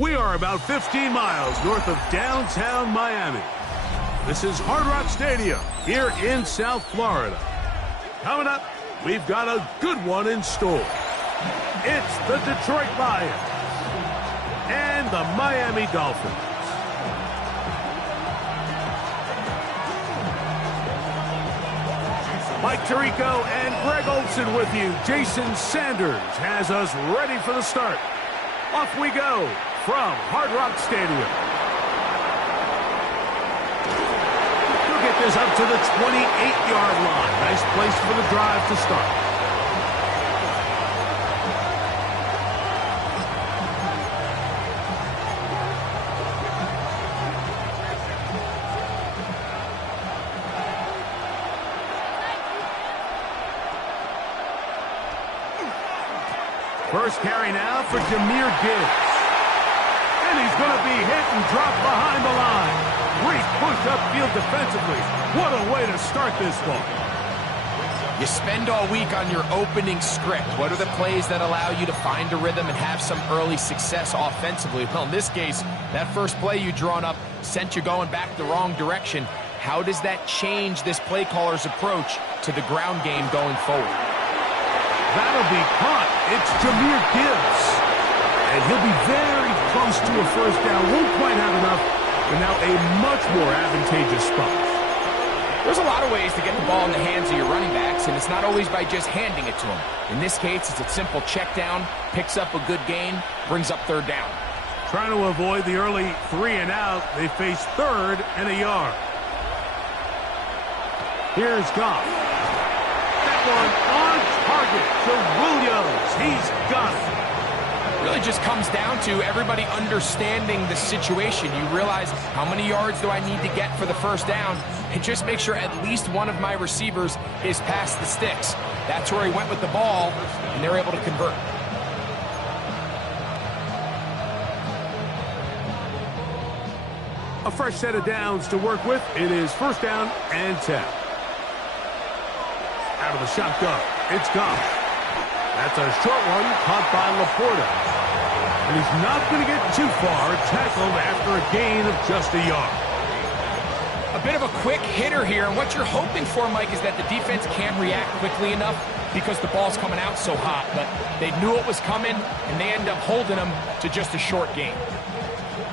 We are about 15 miles north of downtown Miami. This is Hard Rock Stadium here in South Florida. Coming up, we've got a good one in store. It's the Detroit Lions and the Miami Dolphins. Mike Tirico and Greg Olson with you. Jason Sanders has us ready for the start. Off we go from Hard Rock Stadium. We'll get this up to the 28-yard line. Nice place for the drive to start. First carry now for Jahmyr Gibbs. And he's going to be hit and dropped behind the line. Great push upfield defensively. What a way to start this one. You spend all week on your opening script. What are the plays that allow you to find a rhythm and have some early success offensively? Well, in this case, that first play you drawn up sent you going back the wrong direction. How does that change this play caller's approach to the ground game going forward? That'll be caught. It's Jahmyr Gibbs. And he'll be very close to a first down. Won't quite have enough, but now a much more advantageous spot. There's a lot of ways to get the ball in the hands of your running backs, and it's not always by just handing it to them. In this case, it's a simple check down, picks up a good gain, brings up third down. Trying to avoid the early 3 and out, they face 3rd and a yard. Here's Goff. That one on target to Williams. He's got it. Really just comes down to everybody understanding the situation. You realize, how many yards do I need to get for the first down? And just make sure at least one of my receivers is past the sticks. That's where he went with the ball, and they're able to convert. A fresh set of downs to work with. It is first down and 10. Out of the shotgun, it's Goff. That's a short one caught by Laporta. And he's not going to get too far, tackled after a gain of just a yard. A bit of a quick hitter here, and what you're hoping for, Mike, is that the defense can't react quickly enough because the ball's coming out so hot. But they knew it was coming, and they end up holding them to just a short gain.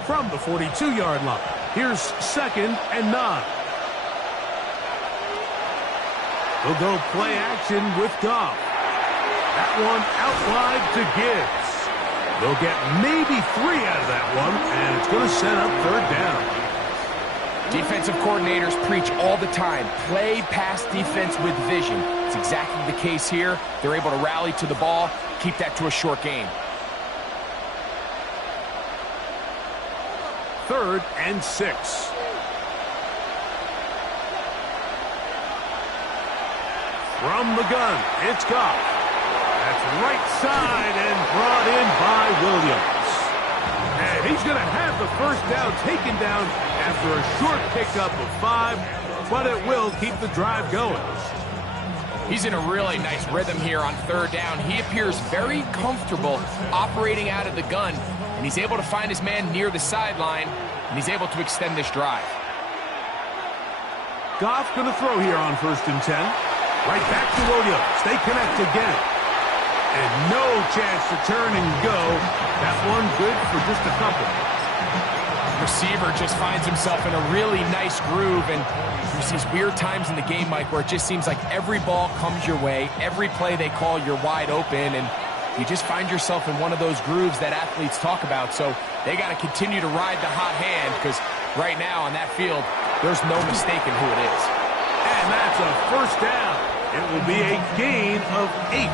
From the 42-yard line, here's 2nd and 9. He'll go play action with Goff. That one out wide to Gibbs. They'll get maybe 3 out of that one, and it's going to set up third down. Defensive coordinators preach all the time, play pass defense with vision. It's exactly the case here. They're able to rally to the ball, keep that to a short gain. 3rd and 6. From the gun, it's Goff. That's right side and brought in by Williams. And he's going to have the first down taken down after a short pickup of 5, but it will keep the drive going. He's in a really nice rhythm here on third down. He appears very comfortable operating out of the gun, and he's able to find his man near the sideline, and he's able to extend this drive. Goff going to throw here on 1st and 10. Right back to Williams. They connect again. And no chance to turn and go. That one good for just a couple. Receiver just finds himself in a really nice groove, and there's these weird times in the game, Mike, where it just seems like every ball comes your way, every play they call, you're wide open, and you just find yourself in one of those grooves that athletes talk about. So they got to continue to ride the hot hand, because right now on that field, there's no mistaking who it is. And that's a first down. It will be a gain of 8.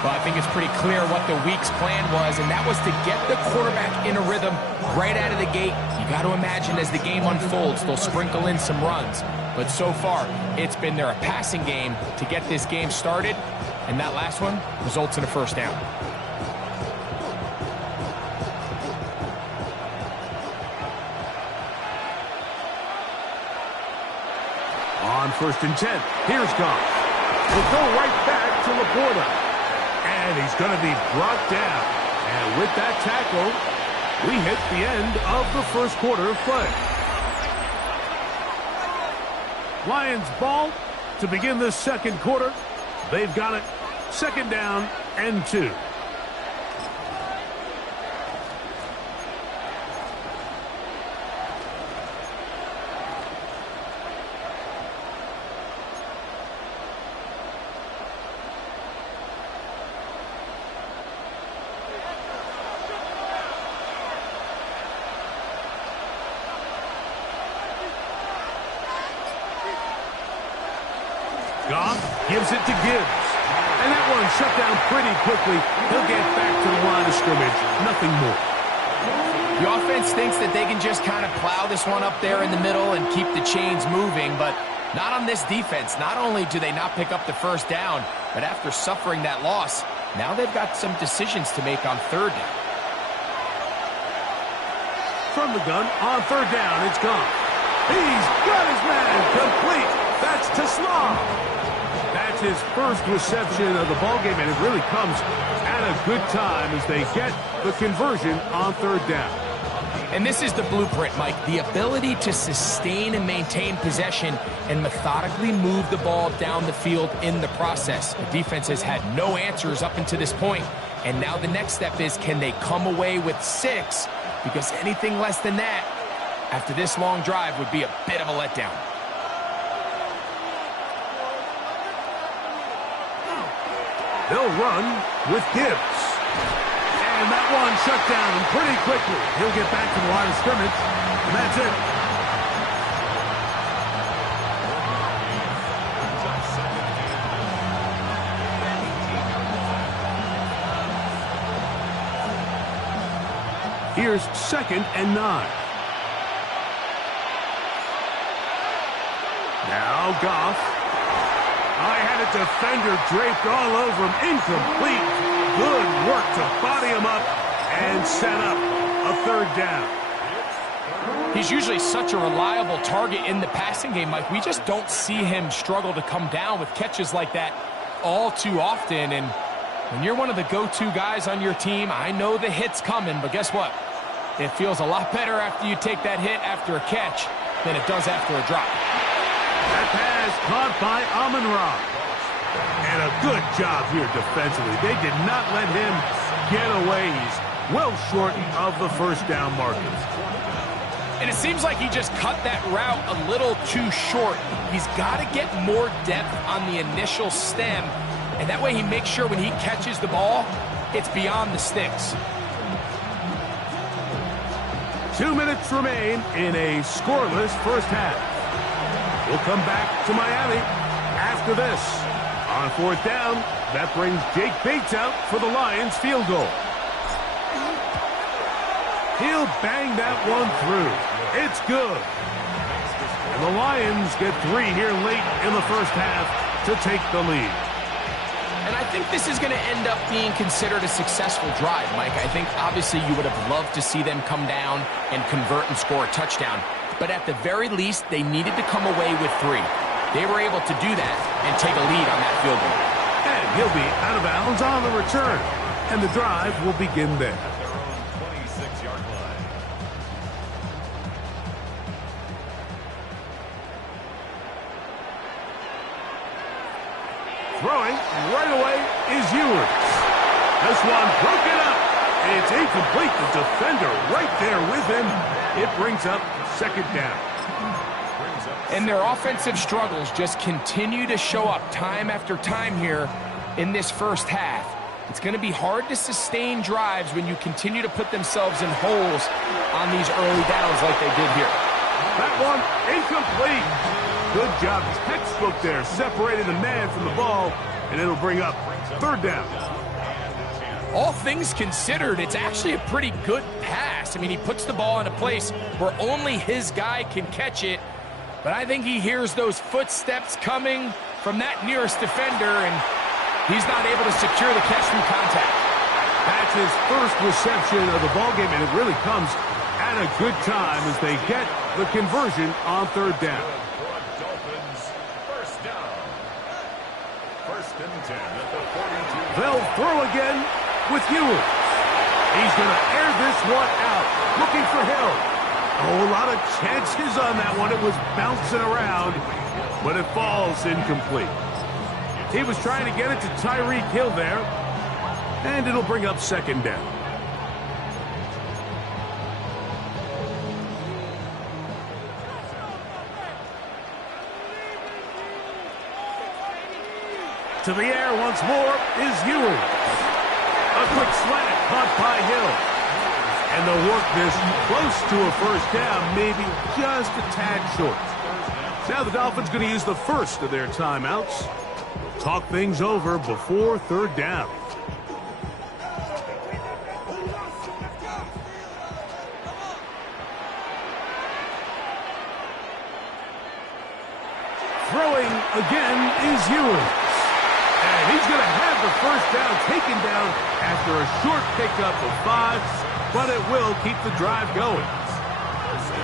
Well, I think it's pretty clear what the week's plan was, and that was to get the quarterback in a rhythm right out of the gate. You got to imagine as the game unfolds, they'll sprinkle in some runs. But so far, it's been their passing game to get this game started, and that last one results in a first down. On 1st and 10, here's Goff. He'll go right back to Laporta. And he's going to be brought down. And with that tackle, We hit the end of the first quarter of play. Lions ball to begin the second quarter. They've got it. Second down and 2. Goff gives it to Gibbs. And that one shut down pretty quickly. He'll get back to the line of scrimmage. Nothing more. The offense thinks that they can just kind of plow this one up there in the middle and keep the chains moving, but not on this defense. Not only do they not pick up the first down, but after suffering that loss, now they've got some decisions to make on third down. From the gun, on third down, it's Goff. He's got his man complete. That's to Slav. That's his first reception of the ballgame, and it really comes at a good time as they get the conversion on third down. And this is the blueprint, Mike. The ability to sustain and maintain possession and methodically move the ball down the field in the process. The defense has had no answers up until this point, and now the next step is, can they come away with 6? Because anything less than that, after this long drive, would be a bit of a letdown. They'll run with Gibbs. And that one shut down pretty quickly. He'll get back to the line of scrimmage, and that's it. Here's second and 9. Now Goff. I had a defender draped all over him. Incomplete. Good work to body him up and set up a third down. He's usually such a reliable target in the passing game, Mike. We just don't see him struggle to come down with catches like that all too often. And when you're one of the go-to guys on your team, I know the hit's coming, but guess what? It feels a lot better after you take that hit after a catch than it does after a drop. That pass caught by Amon-Ra. And a good job here defensively. They did not let him get away. He's well short of the first down marker. And it seems like he just cut that route a little too short. He's got to get more depth on the initial stem, and that way he makes sure when he catches the ball, it's beyond the sticks. 2 minutes remain in a scoreless first half. We'll come back to Miami after this. On fourth down, that brings Jake Bates out for the Lions field goal. He'll bang that one through. It's good. And the Lions get 3 here late in the first half to take the lead. And I think this is going to end up being considered a successful drive, Mike. I think obviously you would have loved to see them come down and convert and score a touchdown. But at the very least, they needed to come away with 3. They were able to do that and take a lead on that field goal. And he'll be out of bounds on the return. And the drive will begin there. Throwing right away is Ewers. This one broken up. It's incomplete. The defender right there with him. It brings up second down. And their offensive struggles just continue to show up time after time here in this first half. It's going to be hard to sustain drives when you continue to put themselves in holes on these early downs like they did here. That one incomplete. Good job. Textbook there. Separated the man from the ball, and it'll bring up third down. All things considered, it's actually a pretty good pass. I mean, he puts the ball in a place where only his guy can catch it, but I think he hears those footsteps coming from that nearest defender, and he's not able to secure the catch through contact. That's his first reception of the ballgame, and it really comes at a good time as they get the conversion on third down. They'll throw again with Ewers. He's going to air this one out, looking for Hill. Oh, a lot of chances on that one. It was bouncing around, but it falls incomplete. He was trying to get it to Tyreek Hill there, and it'll bring up second down. To the air once more is Ewing. A quick slant caught by Hill. And they'll work this close to a first down, maybe just a tad short. Now the Dolphins going to use the first of their timeouts. Talk things over before third down. Throwing again is Ewing. And he's going to have the first down taken down after a short pickup of 5, but it will keep the drive going.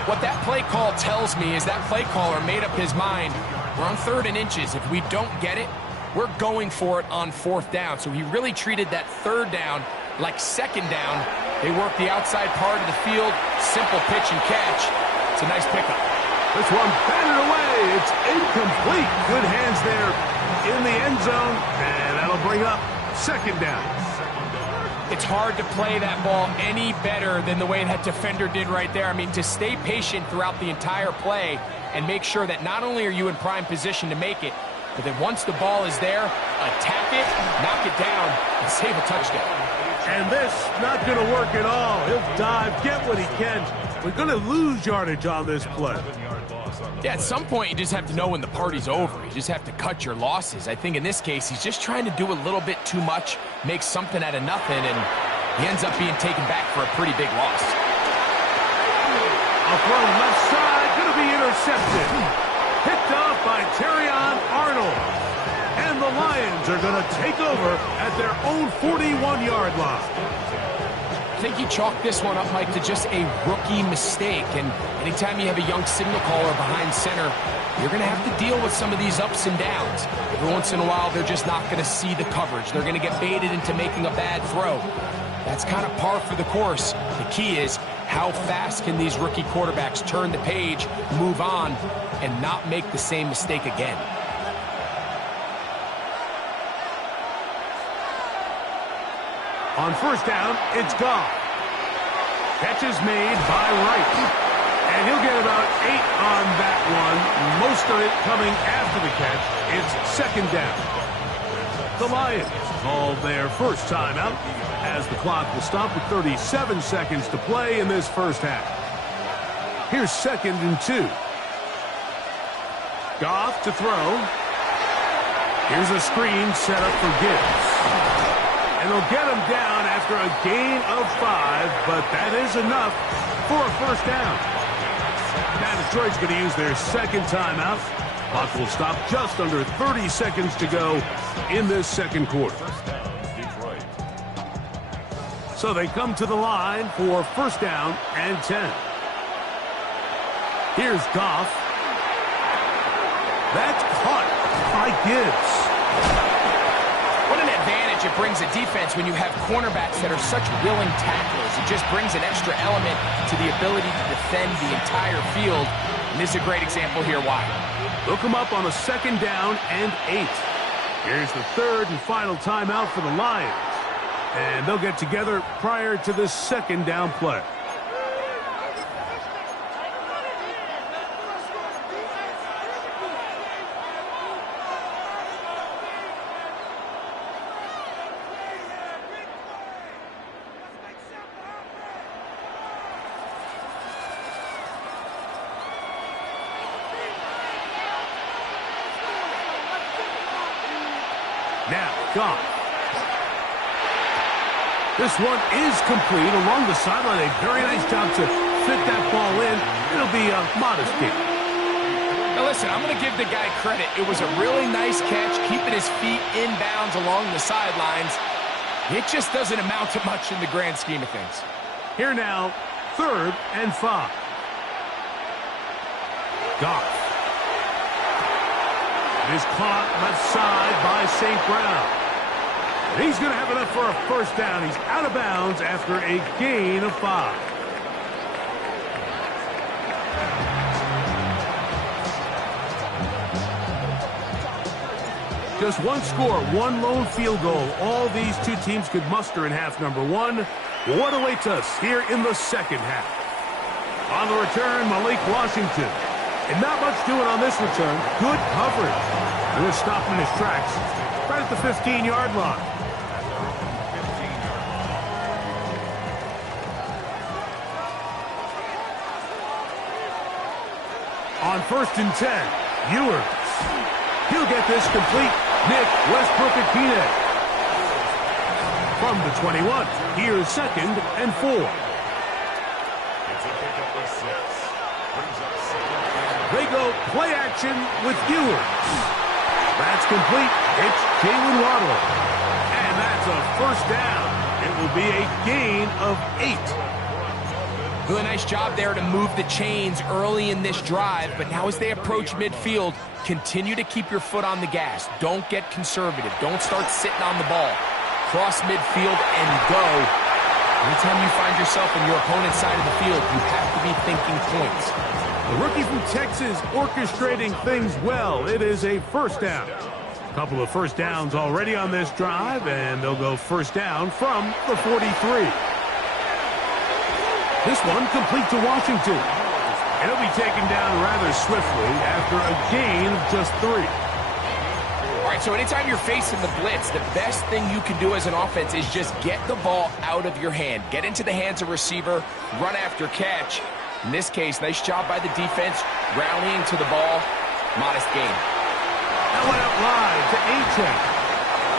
What that play call tells me is that play caller made up his mind. We're on 3rd and inches. If we don't get it, we're going for it on 4th down. So he really treated that 3rd down like 2nd down. They work the outside part of the field, simple pitch and catch. It's a nice pickup. This one batted away. It's incomplete. Good hands there in the end zone, and that'll bring up second down. It's hard to play that ball any better than the way that defender did right there. I mean, to stay patient throughout the entire play and make sure that not only are you in prime position to make it, but then once the ball is there, attack it, knock it down, and save a touchdown. And this not going to work at all. He'll dive, get what he can. We're going to lose yardage on this play. Yeah, at some point, you just have to know when the party's over. You just have to cut your losses. I think in this case, he's just trying to do a little bit too much, make something out of nothing, and he ends up being taken back for a pretty big loss. A throw left side, going to be intercepted. Picked off by Terrion Arnold. And the Lions are going to take over at their own 41-yard line. I think you chalk this one up, Mike, to just a rookie mistake. And anytime you have a young signal caller behind center, you're going to have to deal with some of these ups and downs. Every once in a while, they're just not going to see the coverage. They're going to get baited into making a bad throw. That's kind of par for the course. The key is how fast can these rookie quarterbacks turn the page, move on, and not make the same mistake again. On first down, it's Goff. Catch is made by Wright. And he'll get about 8 on that one. Most of it coming after the catch. It's second down. The Lions call their first timeout as the clock will stop with 37 seconds to play in this first half. Here's 2nd and 2. Goff to throw. Here's a screen set up for Gibbs. And they'll get him down after a gain of 5, but that is enough for a first down. Now Detroit's going to use their second timeout. Clock will stop just under 30 seconds to go in this second quarter. So they come to the line for first down and 10. Here's Goff. That's caught by Gibbs. What an advantage it brings a defense when you have cornerbacks that are such willing tacklers. It just brings an extra element to the ability to defend the entire field. And this is a great example here why. They'll come up on a second down and 8. Here's the third and final timeout for the Lions. And they'll get together prior to this second down play. Now, Goff. This one is complete along the sideline. A very nice job to fit that ball in. It'll be a modest gain. Now listen, I'm going to give the guy credit. It was a really nice catch, keeping his feet in bounds along the sidelines. It just doesn't amount to much in the grand scheme of things. Here now, 3rd and 5. Goff. It is caught left side by St. Brown. And he's going to have enough for a first down. He's out of bounds after a gain of 5. Just one score, one lone field goal. All these two teams could muster in half number 1. What awaits us here in the second half? On the return, Malik Washington. And not much doing on this return. Good coverage. And they're stopping in his tracks right at the 15-yard line. On 1st and 10, Ewers. He'll get this complete. Nick Westbrook-Akine. From the 21, here's 2nd and 4. They go play action with Ewers. That's complete. It's Jalen Waddle. And that's a first down. It will be a gain of 8. Really nice job there to move the chains early in this drive, but now as they approach midfield, continue to keep your foot on the gas. Don't get conservative. Don't start sitting on the ball. Cross midfield and go. Anytime you find yourself in your opponent's side of the field, you have to be thinking points. The rookie from Texas orchestrating things well. It is a first down. A couple of first downs already on this drive, and they'll go first down from the 43. This one complete to Washington. And he'll be taken down rather swiftly after a gain of just 3. All right, so anytime you're facing the blitz, the best thing you can do as an offense is just get the ball out of your hand. Get into the hands of receiver, run after catch. In this case, nice job by the defense, rallying to the ball. Modest gain. That went out wide to A-Check.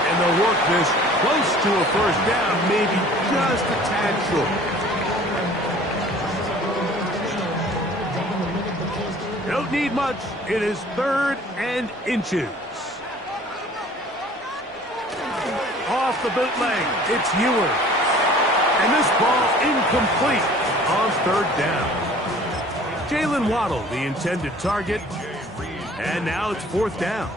And they'll work this close to a first down, maybe just a tad short. Don't need much. It is 3rd and inches. Off the bootleg, it's Ewers. And this ball incomplete on 3rd down. Jalen Waddle, the intended target. And now it's 4th down.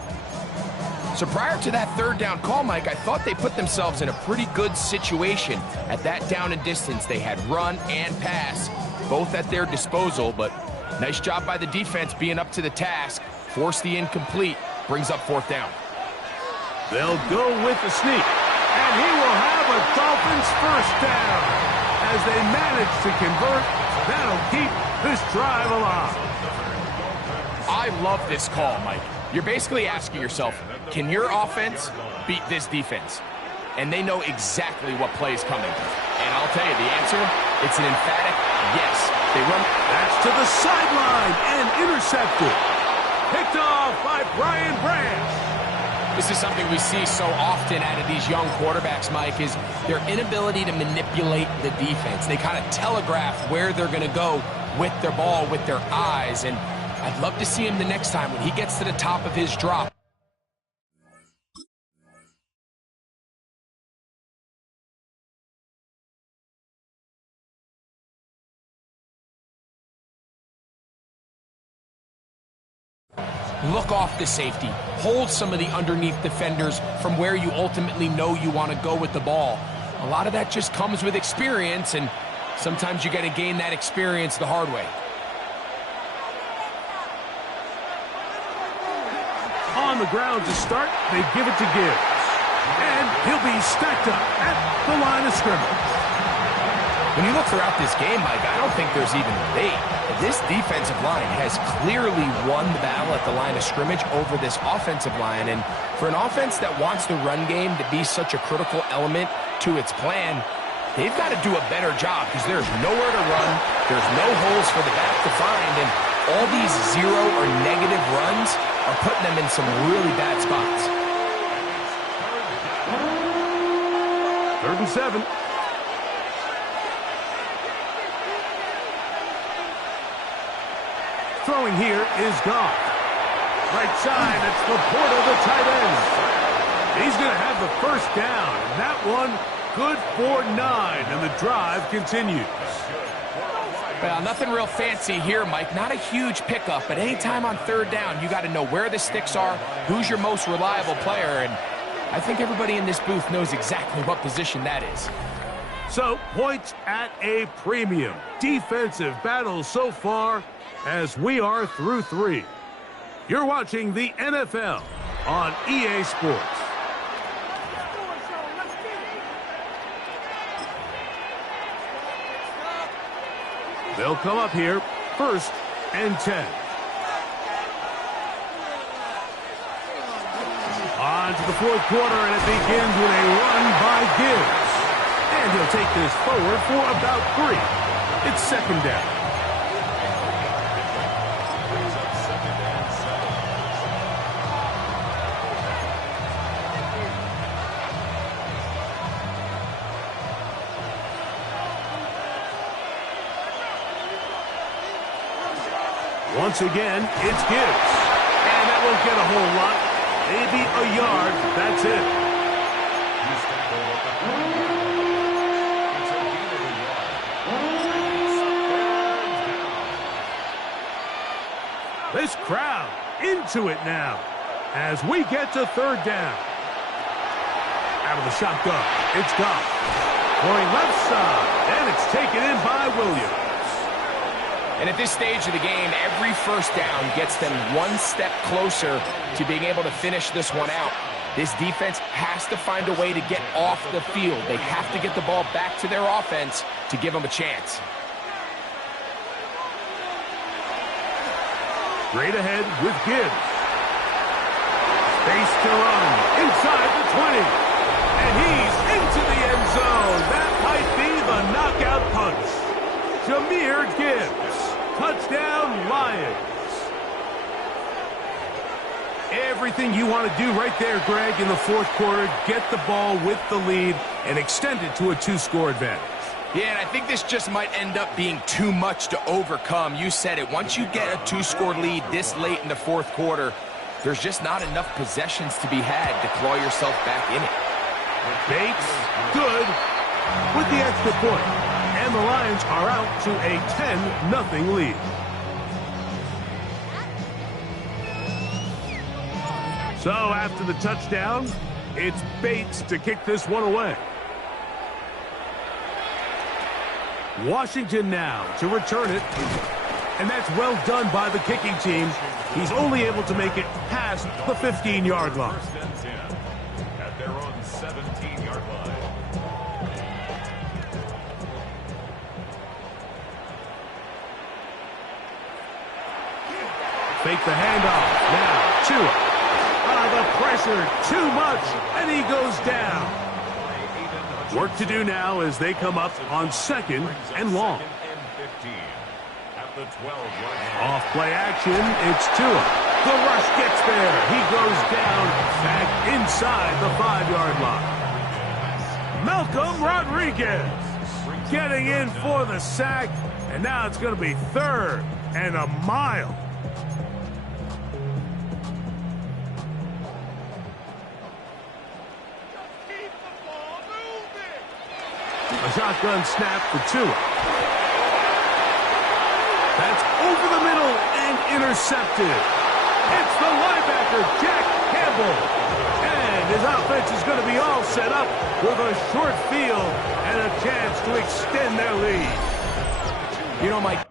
So prior to that 3rd down call, Mike, I thought they put themselves in a pretty good situation. At that down and distance, they had run and pass, both at their disposal, but nice job by the defense being up to the task. Force the incomplete. Brings up 4th down. They'll go with the sneak. And he will have a Dolphins first down. As they manage to convert, that'll keep this drive alive. I love this call, Mike. You're basically asking yourself, can your offense beat this defense? And they know exactly what play is coming. And I'll tell you the answer, it's an emphatic yes. They run. That's to the sideline and intercepted. Picked off by Brian Branch. This is something we see so often out of these young quarterbacks, Mike, is their inability to manipulate the defense. They kind of telegraph where they're going to go with their ball, with their eyes. And I'd love to see him the next time when he gets to the top of his drop. Look off the safety. Hold some of the underneath defenders from where you ultimately know you want to go with the ball. A lot of that just comes with experience, and sometimes you got to gain that experience the hard way. On the ground to start, they give it to Gibbs. And he'll be stacked up at the line of scrimmage. When you look throughout this game, Mike, I don't think there's even debate. This defensive line has clearly won the battle at the line of scrimmage over this offensive line. And for an offense that wants the run game to be such a critical element to its plan, they've got to do a better job because there's nowhere to run. There's no holes for the back to find. And all these 0 or negative runs are putting them in some really bad spots. 3rd and 7. Throwing here is Goff. Right side, it's Laporta, the tight end. He's going to have the first down. And that one good for 9, and the drive continues. Well, nothing real fancy here, Mike. Not a huge pickup, but anytime on 3rd down, you got to know where the sticks are, who's your most reliable player, and I think everybody in this booth knows exactly what position that is. So, points at a premium. Defensive battles so far as we are through 3. You're watching the NFL on EA Sports. They'll come up here, 1st and 10. On to the 4th quarter, and it begins with a run by Gibbs. And he'll take this forward for about 3. It's 2nd down. Once again, it's Gibbs. And that won't get a whole lot. Maybe a yard. That's it. This crowd into it now as we get to 3rd down. Out of the shotgun. It's gone. Going left side. And it's taken in by Williams. And at this stage of the game, every 1st down gets them 1 step closer to being able to finish this one out. This defense has to find a way to get off the field. They have to get the ball back to their offense to give them a chance. Straight ahead with Gibbs. Space to run inside the 20. And he's into the end zone. That might be the knockout punch. Jahmyr Gibbs. Touchdown, Lions. Everything you want to do right there, Greg, in the 4th quarter. Get the ball with the lead and extend it to a 2-score advantage. Yeah, and I think this just might end up being too much to overcome. You said it. Once you get a 2-score lead this late in the 4th quarter, there's just not enough possessions to be had to claw yourself back in it. Bates, good, with the extra point. And the Lions are out to a 10-0 lead. So after the touchdown, it's Bates to kick this one away. Washington now to return it. And that's well done by the kicking team. He's only able to make it past the 15-yard line. At their own 17-yard line. Fake the handoff. Now, Tua. The pressure, too much, and he goes down. Work to do now as they come up on 2nd and long. Off play action, it's Tua. The rush gets there. He goes down back inside the 5-yard line. Malcolm Rodriguez getting in for the sack, and now it's going to be 3rd and a mile. A shotgun snap for Tua. That's over the middle and intercepted. It's the linebacker, Jack Campbell. And his offense is going to be all set up with a short field and a chance to extend their lead. You know, Mike,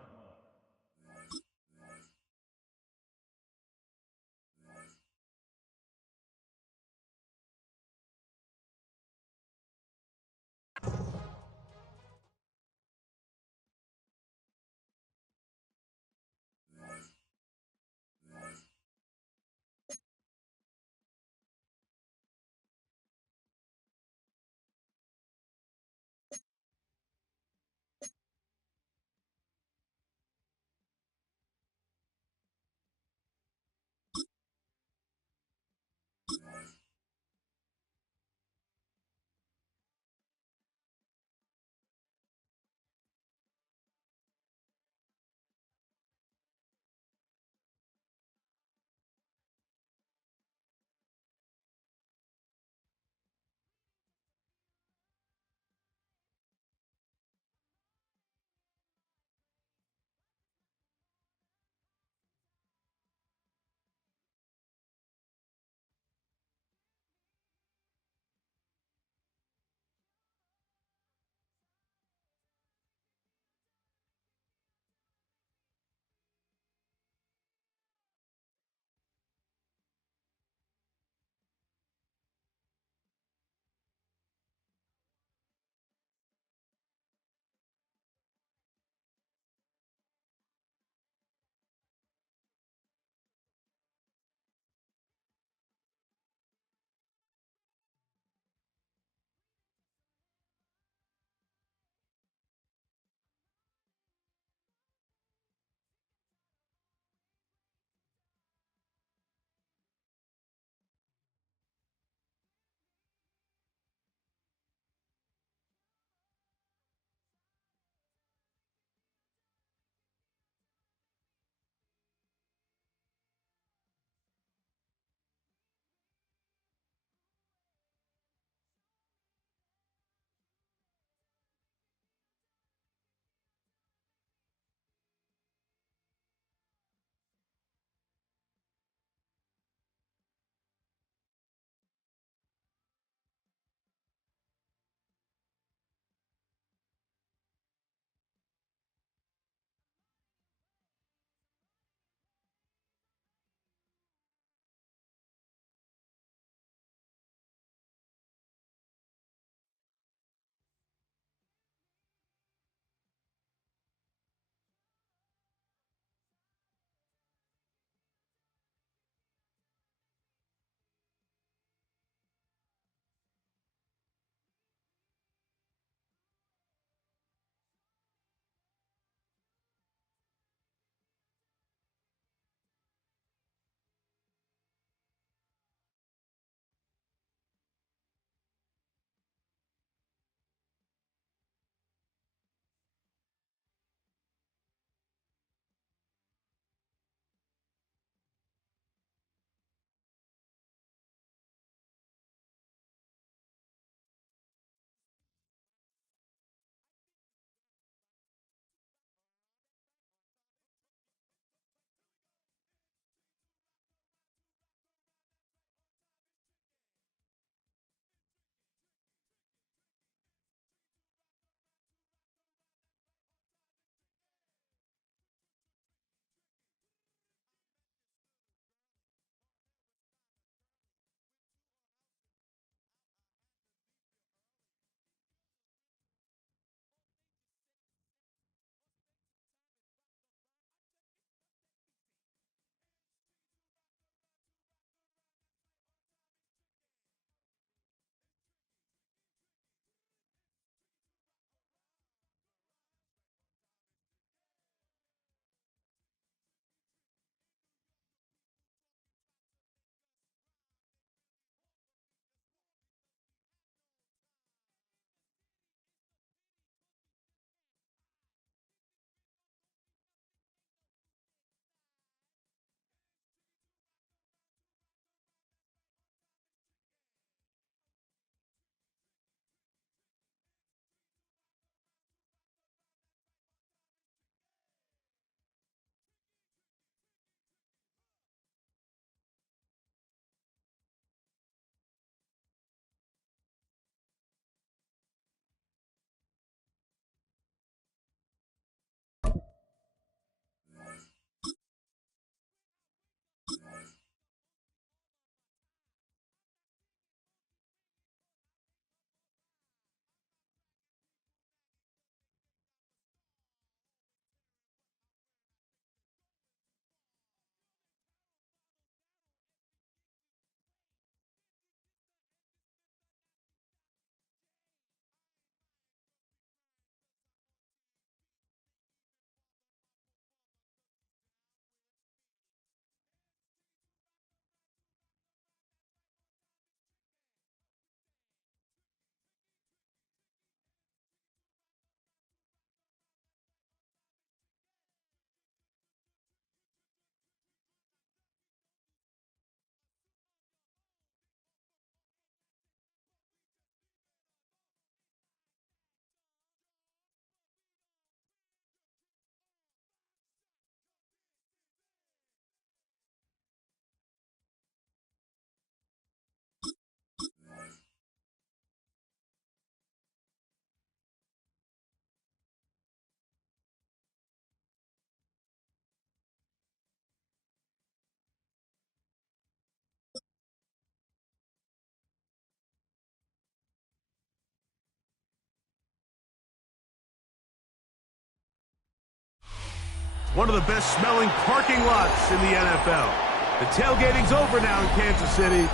one of the best smelling parking lots in the NFL. The tailgating's over now in Kansas City.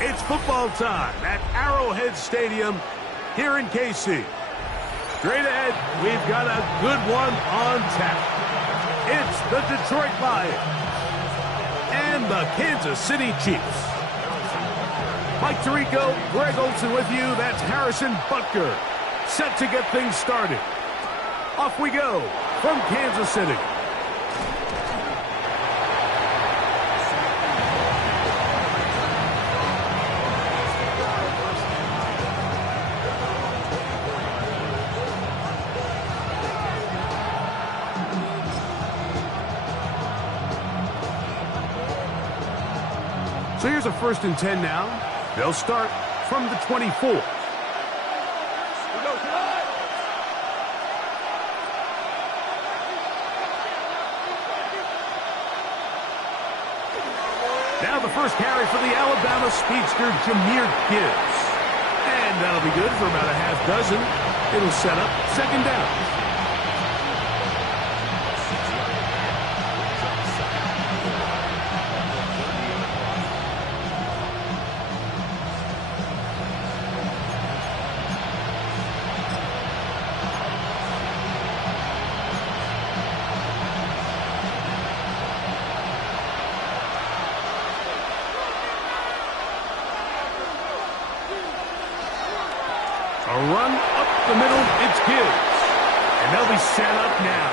It's football time at Arrowhead Stadium here in KC. Straight ahead, we've got a good one on tap. It's the Detroit Lions and the Kansas City Chiefs. Mike Tirico, Greg Olson with you. That's Harrison Butker. Set to get things started. Off we go from Kansas City. So here's a 1st and 10 now. They'll start from the 24. Now the first carry for the Alabama speedster, Jahmyr Gibbs. And that'll be good for about a half dozen. It'll set up 2nd down. A run up the middle, it's Gibbs. And they'll be set up now.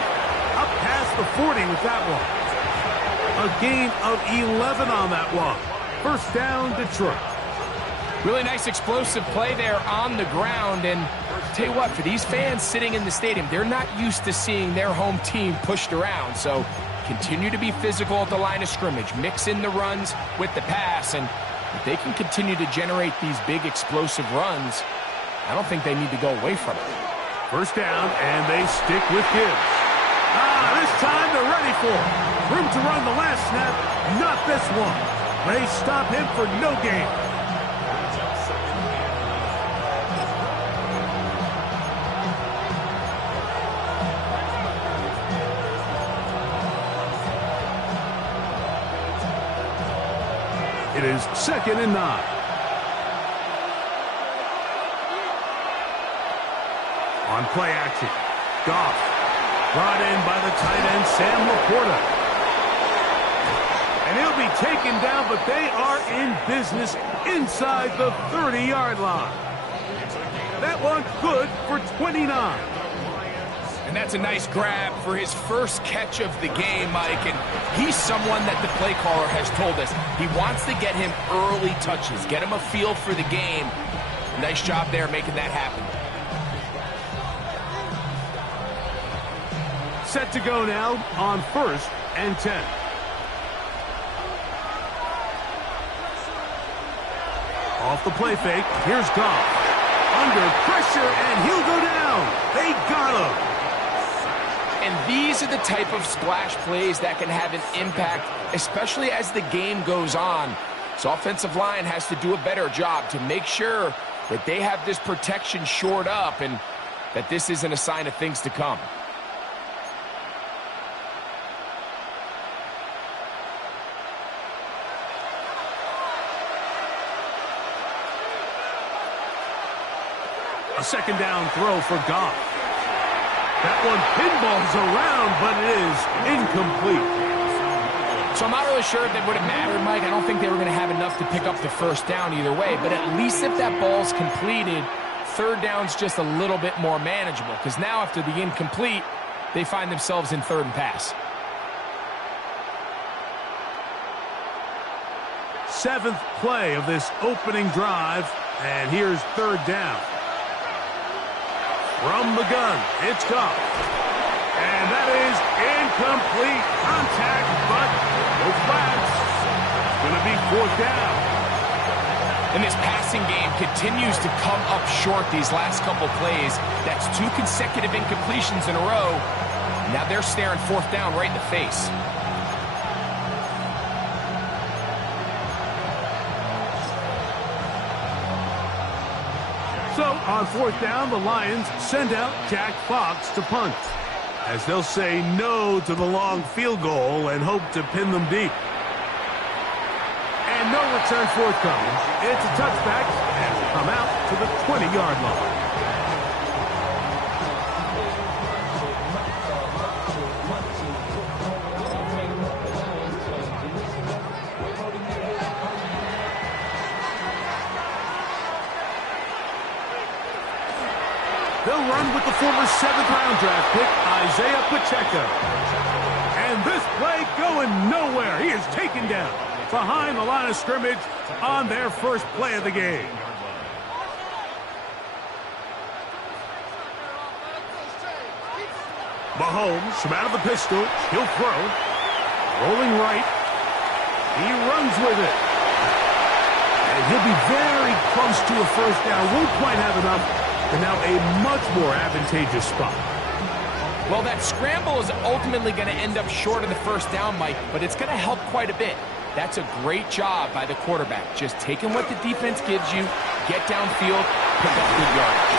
Up past the 40 with that one. A gain of 11 on that one. 1st down, Detroit. Really nice explosive play there on the ground. And tell you what, for these fans sitting in the stadium, they're not used to seeing their home team pushed around. So continue to be physical at the line of scrimmage. Mix in the runs with the pass. And if they can continue to generate these big explosive runs, I don't think they need to go away from it. 1st down, and they stick with Gibbs. This time they're ready for it. Room to run the last snap, not this one. They stop him for no gain. It is 2nd and 9. On play action, Goff brought in by the tight end, Sam Laporta. And he'll be taken down, but they are in business inside the 30-yard line. That one good for 29. And that's a nice grab for his first catch of the game, Mike. And he's someone that the play caller has told us he wants to get him early touches, get him a feel for the game. Nice job there making that happen. Set to go now on 1st and 10. Off the play fake, here's Goff. Under pressure, and he'll go down. They got him. And these are the type of splash plays that can have an impact, especially as the game goes on. So offensive line has to do a better job to make sure that they have this protection shored up and that this isn't a sign of things to come. A 2nd down throw for Goff. That one pinballs around, but it is incomplete. So I'm not really sure if it would have mattered, Mike. I don't think they were going to have enough to pick up the 1st down either way. But at least if that ball's completed, 3rd down's just a little bit more manageable. Because now after the incomplete, they find themselves in 3rd and pass. 7th play of this opening drive. And here's 3rd down. From the gun, it's Goff. And that is incomplete contact, but no flags. It's going to be 4th down. And this passing game continues to come up short these last couple plays. That's 2 consecutive incompletions in a row. Now they're staring 4th down right in the face. So on 4th down, the Lions send out Jack Fox to punt. as they'll say no to the long field goal and hope to pin them deep. And no return forthcoming. It's a touchback and will come out to the 20-yard line. They'll run with the former 7th-round draft pick, Isaiah Pacheco. And this play going nowhere. He is taken down behind the line of scrimmage on their first play of the game. Mahomes from out of the pistol. He'll throw. Rolling right. He runs with it. And he'll be very close to a first down. Won't quite have enough. And now a much more advantageous spot. Well, that scramble is ultimately going to end up short of the first down, Mike, but it's going to help quite a bit. That's a great job by the quarterback. Just taking what the defense gives you, get downfield, pick up good yardage.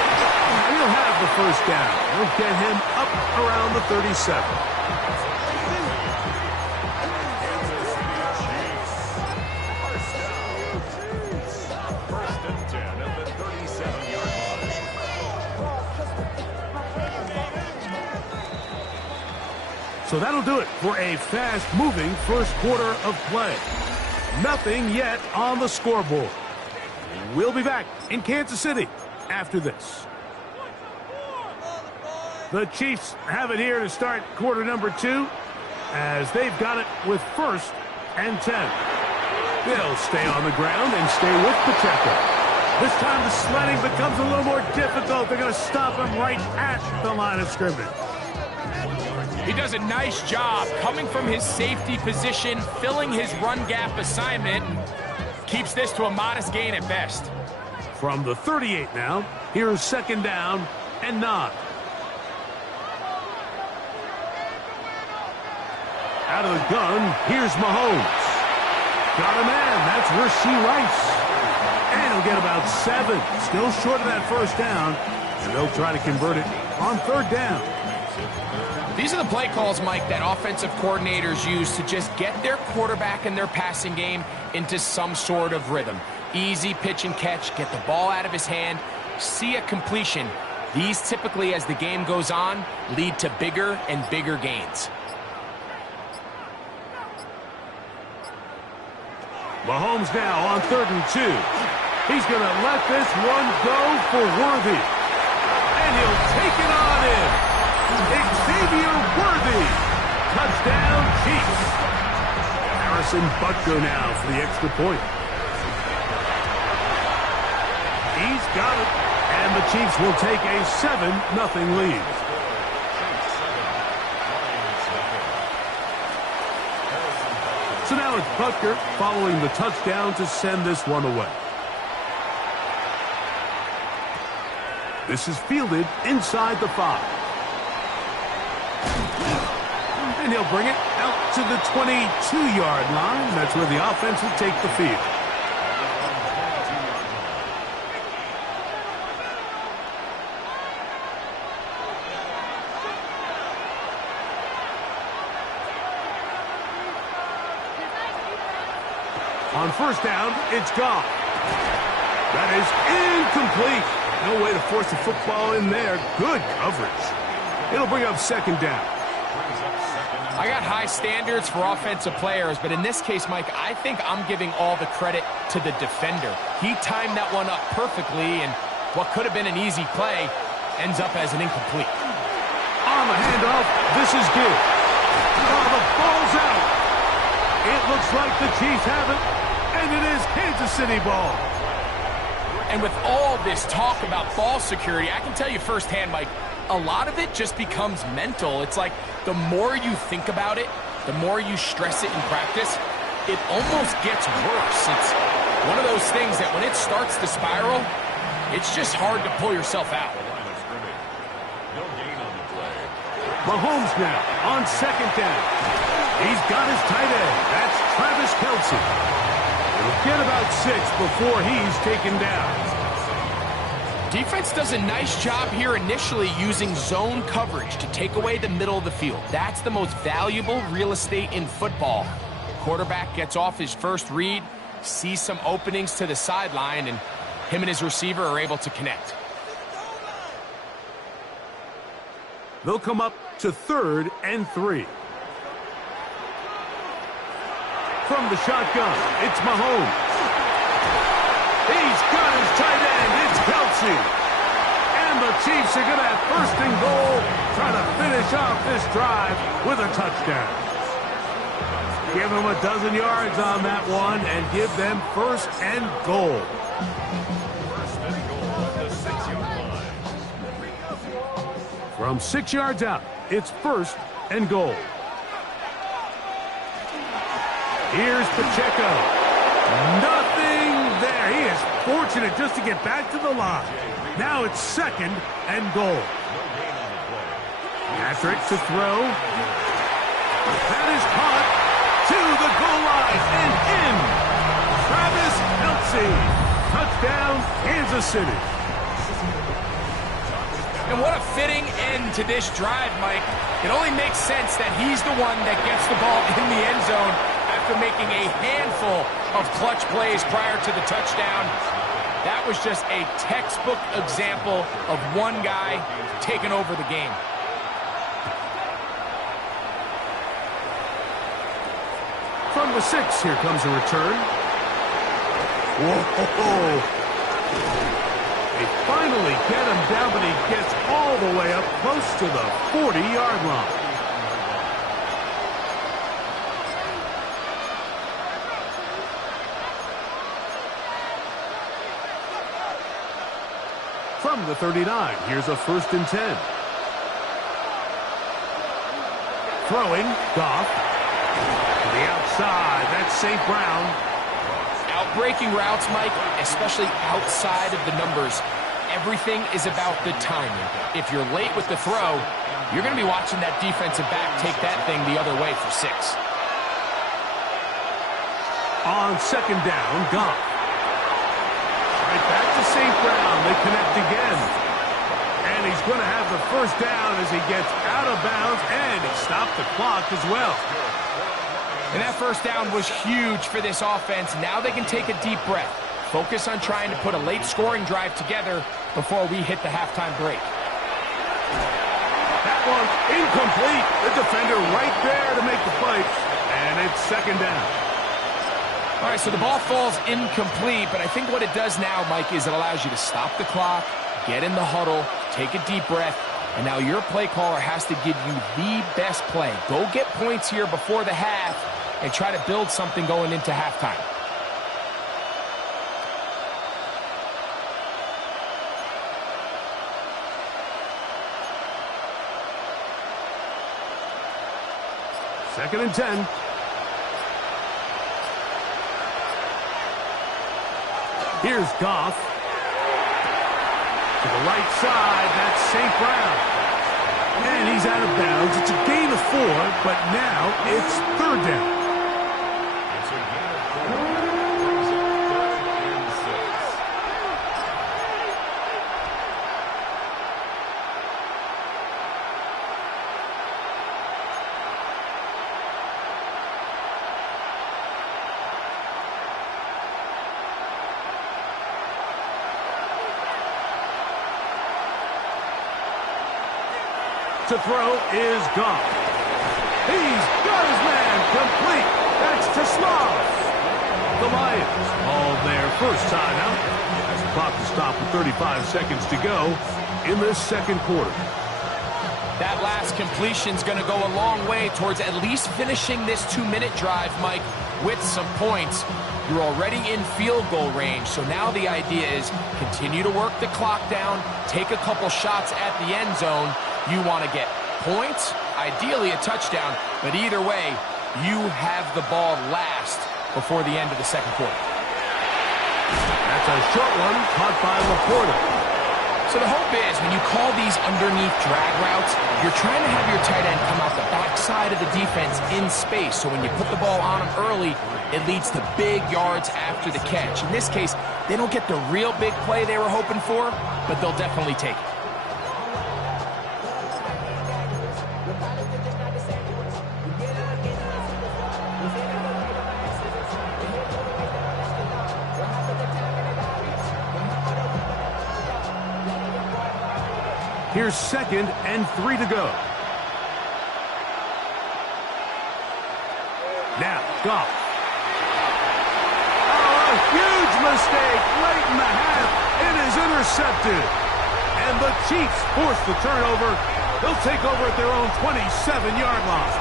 He'll have the first down. He'll get him up around the 37. So that'll do it for a fast-moving first quarter of play. Nothing yet on the scoreboard. We'll be back in Kansas City after this. The Chiefs have it here to start quarter number 2 as they've got it with 1st and 10. They'll stay on the ground and stay with Pacheco. This time the sledding becomes a little more difficult. They're going to stop him right at the line of scrimmage. He does a nice job coming from his safety position, filling his run gap assignment, keeps this to a modest gain at best. From the 38 now, here's 2nd down and 9. Out of the gun, here's Mahomes. Got a man, that's Rashee Rice. And he'll get about 7. Still short of that first down, and they'll try to convert it on 3rd down. These are the play calls, Mike, that offensive coordinators use to just get their quarterback and their passing game into some sort of rhythm. Easy pitch and catch, get the ball out of his hand, see a completion. These typically, as the game goes on, lead to bigger and bigger gains. Mahomes now on 3rd and 2. He's going to let this one go for Worthy. And he'll take it on in. Xavier Worthy. Touchdown, Chiefs. Harrison Butker now for the extra point. He's got it. And the Chiefs will take a 7-0 lead. So now it's Butker following the touchdown to send this one away. This is fielded inside the 5. And he'll bring it out to the 22-yard line. That's where the offense will take the field. On 1st down, it's gone. That is incomplete. No way to force the football in there. Good coverage. It'll bring up 2nd down. I got high standards for offensive players, but in this case, Mike, I think I'm giving all the credit to the defender. He timed that one up perfectly, and what could have been an easy play ends up as an incomplete. On the handoff, this is good. Oh, the ball's out. It looks like the Chiefs have it, and it is Kansas City ball. And with all this talk about ball security, I can tell you firsthand, Mike, a lot of it just becomes mental. It's like the more you think about it, the more you stress it in practice, it almost gets worse. It's one of those things that when it starts to spiral, it's just hard to pull yourself out. Mahomes now on 2nd down. He's got his tight end. That's Travis Kelce. He'll get about 6 before he's taken down. Defense does a nice job here initially using zone coverage to take away the middle of the field. That's the most valuable real estate in football. Quarterback gets off his first read, sees some openings to the sideline, and him and his receiver are able to connect. They'll come up to 3rd and 3. From the shotgun, it's Mahomes. He's got his tight end. It's Kelsey. And the Chiefs are going to have 1st and goal, trying to finish off this drive with a touchdown. Give them a dozen yards on that one and give them 1st and goal. 1st and goal at the 6-yard line. From 6 yards out, it's 1st and goal. Here's Pacheco. Nothing there. He is fortunate just to get back to the line. Now it's 2nd and goal. Patrick to throw. That is caught to the goal line and in. Travis Kelce. Touchdown, Kansas City. And what a fitting end to this drive, Mike. It only makes sense that he's the one that gets the ball in the end zone after making a handful of clutch plays prior to the touchdown. That was just a textbook example of one guy taking over the game. From the 6, here comes a return. Whoa! They finally get him down, but he gets all the way up close to the 40-yard line. From the 39, here's a 1st and 10. Throwing, Goff. To the outside, that's St. Brown. Outbreaking routes, Mike, especially outside of the numbers, everything is about the timing. If you're late with the throw, you're going to be watching that defensive back take that thing the other way for 6. On 2nd down, Goff. Right back to St. Brown. They connect again. And he's going to have the 1st down as he gets out of bounds, and he stopped the clock as well. And that 1st down was huge for this offense. Now they can take a deep breath. Focus on trying to put a late scoring drive together before we hit the halftime break. That one's incomplete. The defender right there to make the play. And it's 2nd down. All right, so the ball falls incomplete, but I think what it does now, Mike, is it allows you to stop the clock, get in the huddle, take a deep breath, and now your play caller has to give you the best play. Go get points here before the half and try to build something going into halftime. Second and 10. Here's Goff. To the right side, that's St. Brown. And he's out of bounds. It's a gain of 4, but now it's 3rd down. It's a gain of 4. Brings up 3rd and 6. To throw is Goff. He's got his man complete. That's to Sloth. The Lions call their first timeout as the clock is stopped with 35 seconds to go in this 2nd quarter. That last completion's going to go a long way towards at least finishing this 2-minute drive, Mike, with some points. You're already in field goal range, so now the idea is continue to work the clock down, take a couple shots at the end zone. You want to get points, ideally a touchdown, but either way, you have the ball last before the end of the 2nd quarter. That's a short one caught by Laporta. So the hope is when you call these underneath drag routes, you're trying to have your tight end come out the backside of the defense in space. So when you put the ball on him early, it leads to big yards after the catch. In this case, they don't get the real big play they were hoping for, but they'll definitely take it. Here's 2nd and 3 to go. Now, Goff. Oh, a huge mistake late in the half. It is intercepted. And the Chiefs force the turnover. They'll take over at their own 27-yard line.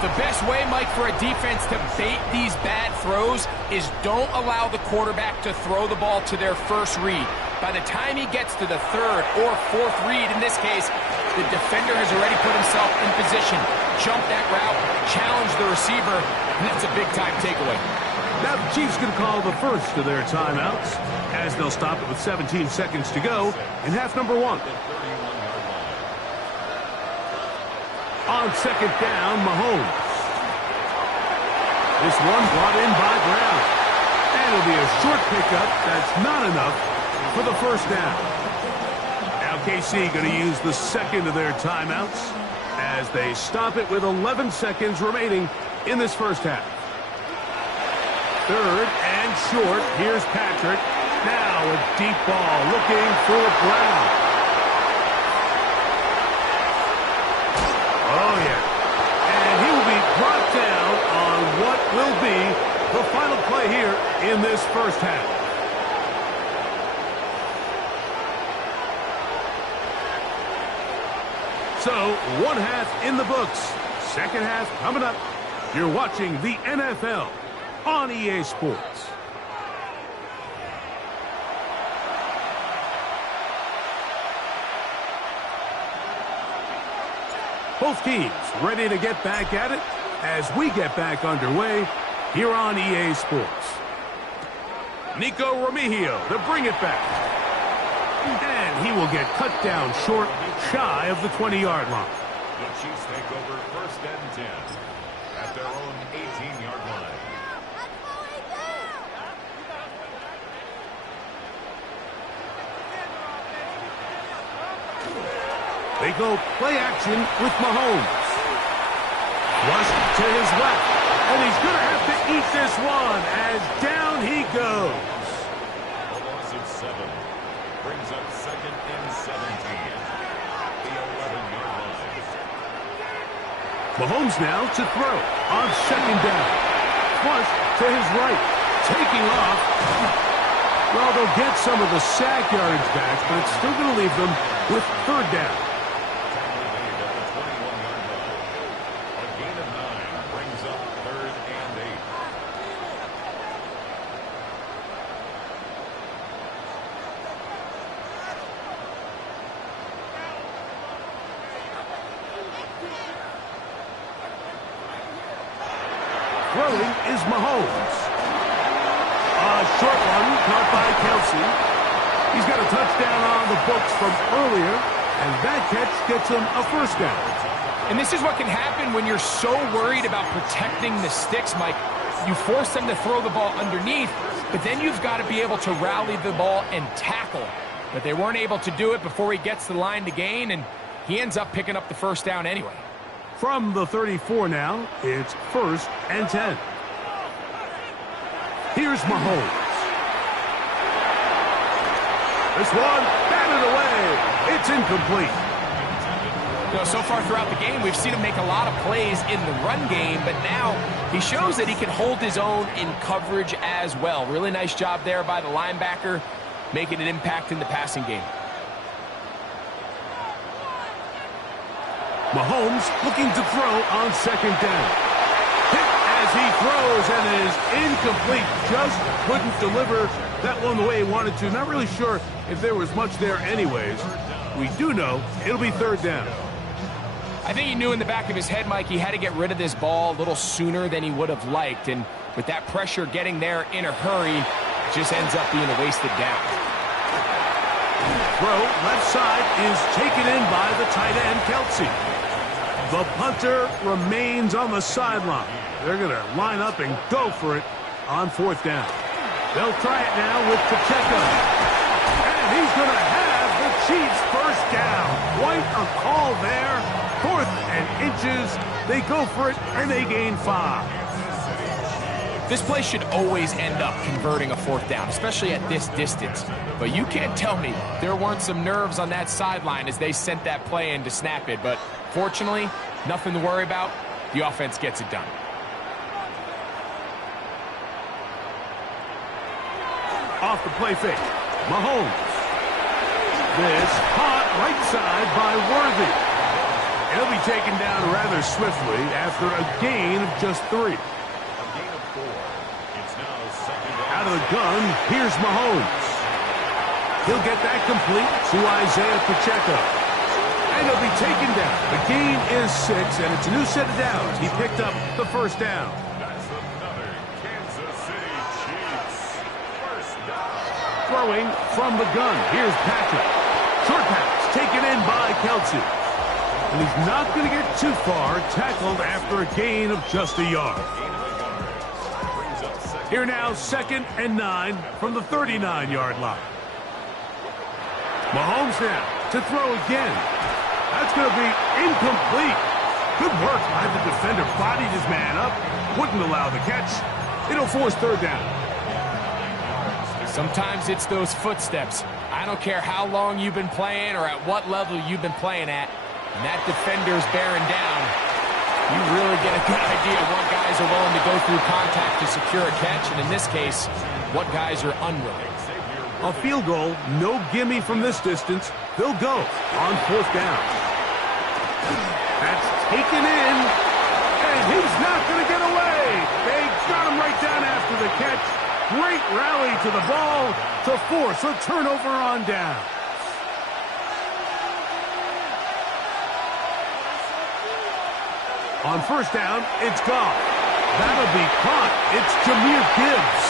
The best way, Mike, for a defense to bait these bad throws is don't allow the quarterback to throw the ball to their first read. By the time he gets to the 3rd or 4th read, in this case, the defender has already put himself in position, jump that route, challenge the receiver, and that's a big-time takeaway. Now the Chiefs can call the first of their timeouts, as they'll stop it with 17 seconds to go in half number 1. On 2nd down, Mahomes. This one brought in by Brown. And it'll be a short pickup. That's not enough for the first down. Now KC going to use the 2nd of their timeouts as they stop it with 11 seconds remaining in this first half. 3rd and short. Here's Patrick. Now a deep ball looking for Brown. Oh, yeah. And he will be brought down on what will be the final play here in this first half. So, 1 half in the books. 2nd half coming up. You're watching the NFL on EA Sports. Both teams ready to get back at it as we get back underway here on EA Sports. Nico Remigio to bring it back. And he will get cut down short, shy of the 20-yard line. The Chiefs take over 1st and 10 at their own 18-yard line. They go play action with Mahomes. Rushed to his left. And he's going to have to eat this one as down he goes. A loss of 7 brings up 2nd and 17 at the 11-yard line. Mahomes now to throw on 2nd down. Flush to his right. Taking off. Well, they'll get some of the sack yardage back, but it's still going to leave them with 3rd down. Throwing is Mahomes. A short one caught by Kelsey. He's got a touchdown on the books from earlier, and that catch gets him a 1st down. And this is what can happen when you're so worried about protecting the sticks, Mike. You force them to throw the ball underneath, but then you've got to be able to rally the ball and tackle. But they weren't able to do it before he gets the line to gain, and he ends up picking up the 1st down anyway. From the 34 now, it's 1st and 10. Here's Mahomes. This one, batted away. It's incomplete. You know, so far throughout the game, we've seen him make a lot of plays in the run game, but now he shows that he can hold his own in coverage as well. Really nice job there by the linebacker, making an impact in the passing game. Mahomes looking to throw on 2nd down. Hit as he throws and is incomplete. Just couldn't deliver that one the way he wanted to. Not really sure if there was much there anyways. We do know it'll be 3rd down. I think he knew in the back of his head, Mike, he had to get rid of this ball a little sooner than he would have liked. And with that pressure getting there in a hurry, it just ends up being a wasted down. Throw left side is taken in by the tight end, Kelsey. The punter remains on the sideline. They're going to line up and go for it on 4th down. They'll try it now with Pacheco. And he's going to have the Chiefs first down. Quite a call there. 4th and inches. They go for it, and they gain 5. This play should always end up converting a 4th down, especially at this distance. But you can't tell me there weren't some nerves on that sideline as they sent that play in to snap it. But fortunately, nothing to worry about. The offense gets it done. Off the play fake, Mahomes. This caught right side by Worthy. He'll be taken down rather swiftly after a gain of just 3. Out of the gun, here's Mahomes. He'll get that complete to Isaiah Pacheco. And he'll be taken down. The gain is 6, and it's a new set of downs. He picked up the first down. That's another Kansas City Chiefs first down. Throwing from the gun, here's Patrick. Short pass taken in by Kelsey. And he's not going to get too far, tackled after a gain of just a yard. Here now, 2nd and 9 from the 39-yard line. Mahomes now to throw again. That's going to be incomplete. Good work by the defender. Bodied his man up. Wouldn't allow the catch. It'll force 3rd down. Sometimes it's those footsteps. I don't care how long you've been playing or at what level you've been playing at. And that defender's bearing down. You really get a good idea of what guys are willing to go through contact to secure a catch, and in this case, what guys are unwilling. A field goal, no gimme from this distance. They'll go on 4th down. That's taken in, and he's not going to get away. They got him right down after the catch. Great rally to the ball to force a turnover on down. On 1st down, it's Goff. That'll be caught. It's Jahmyr Gibbs.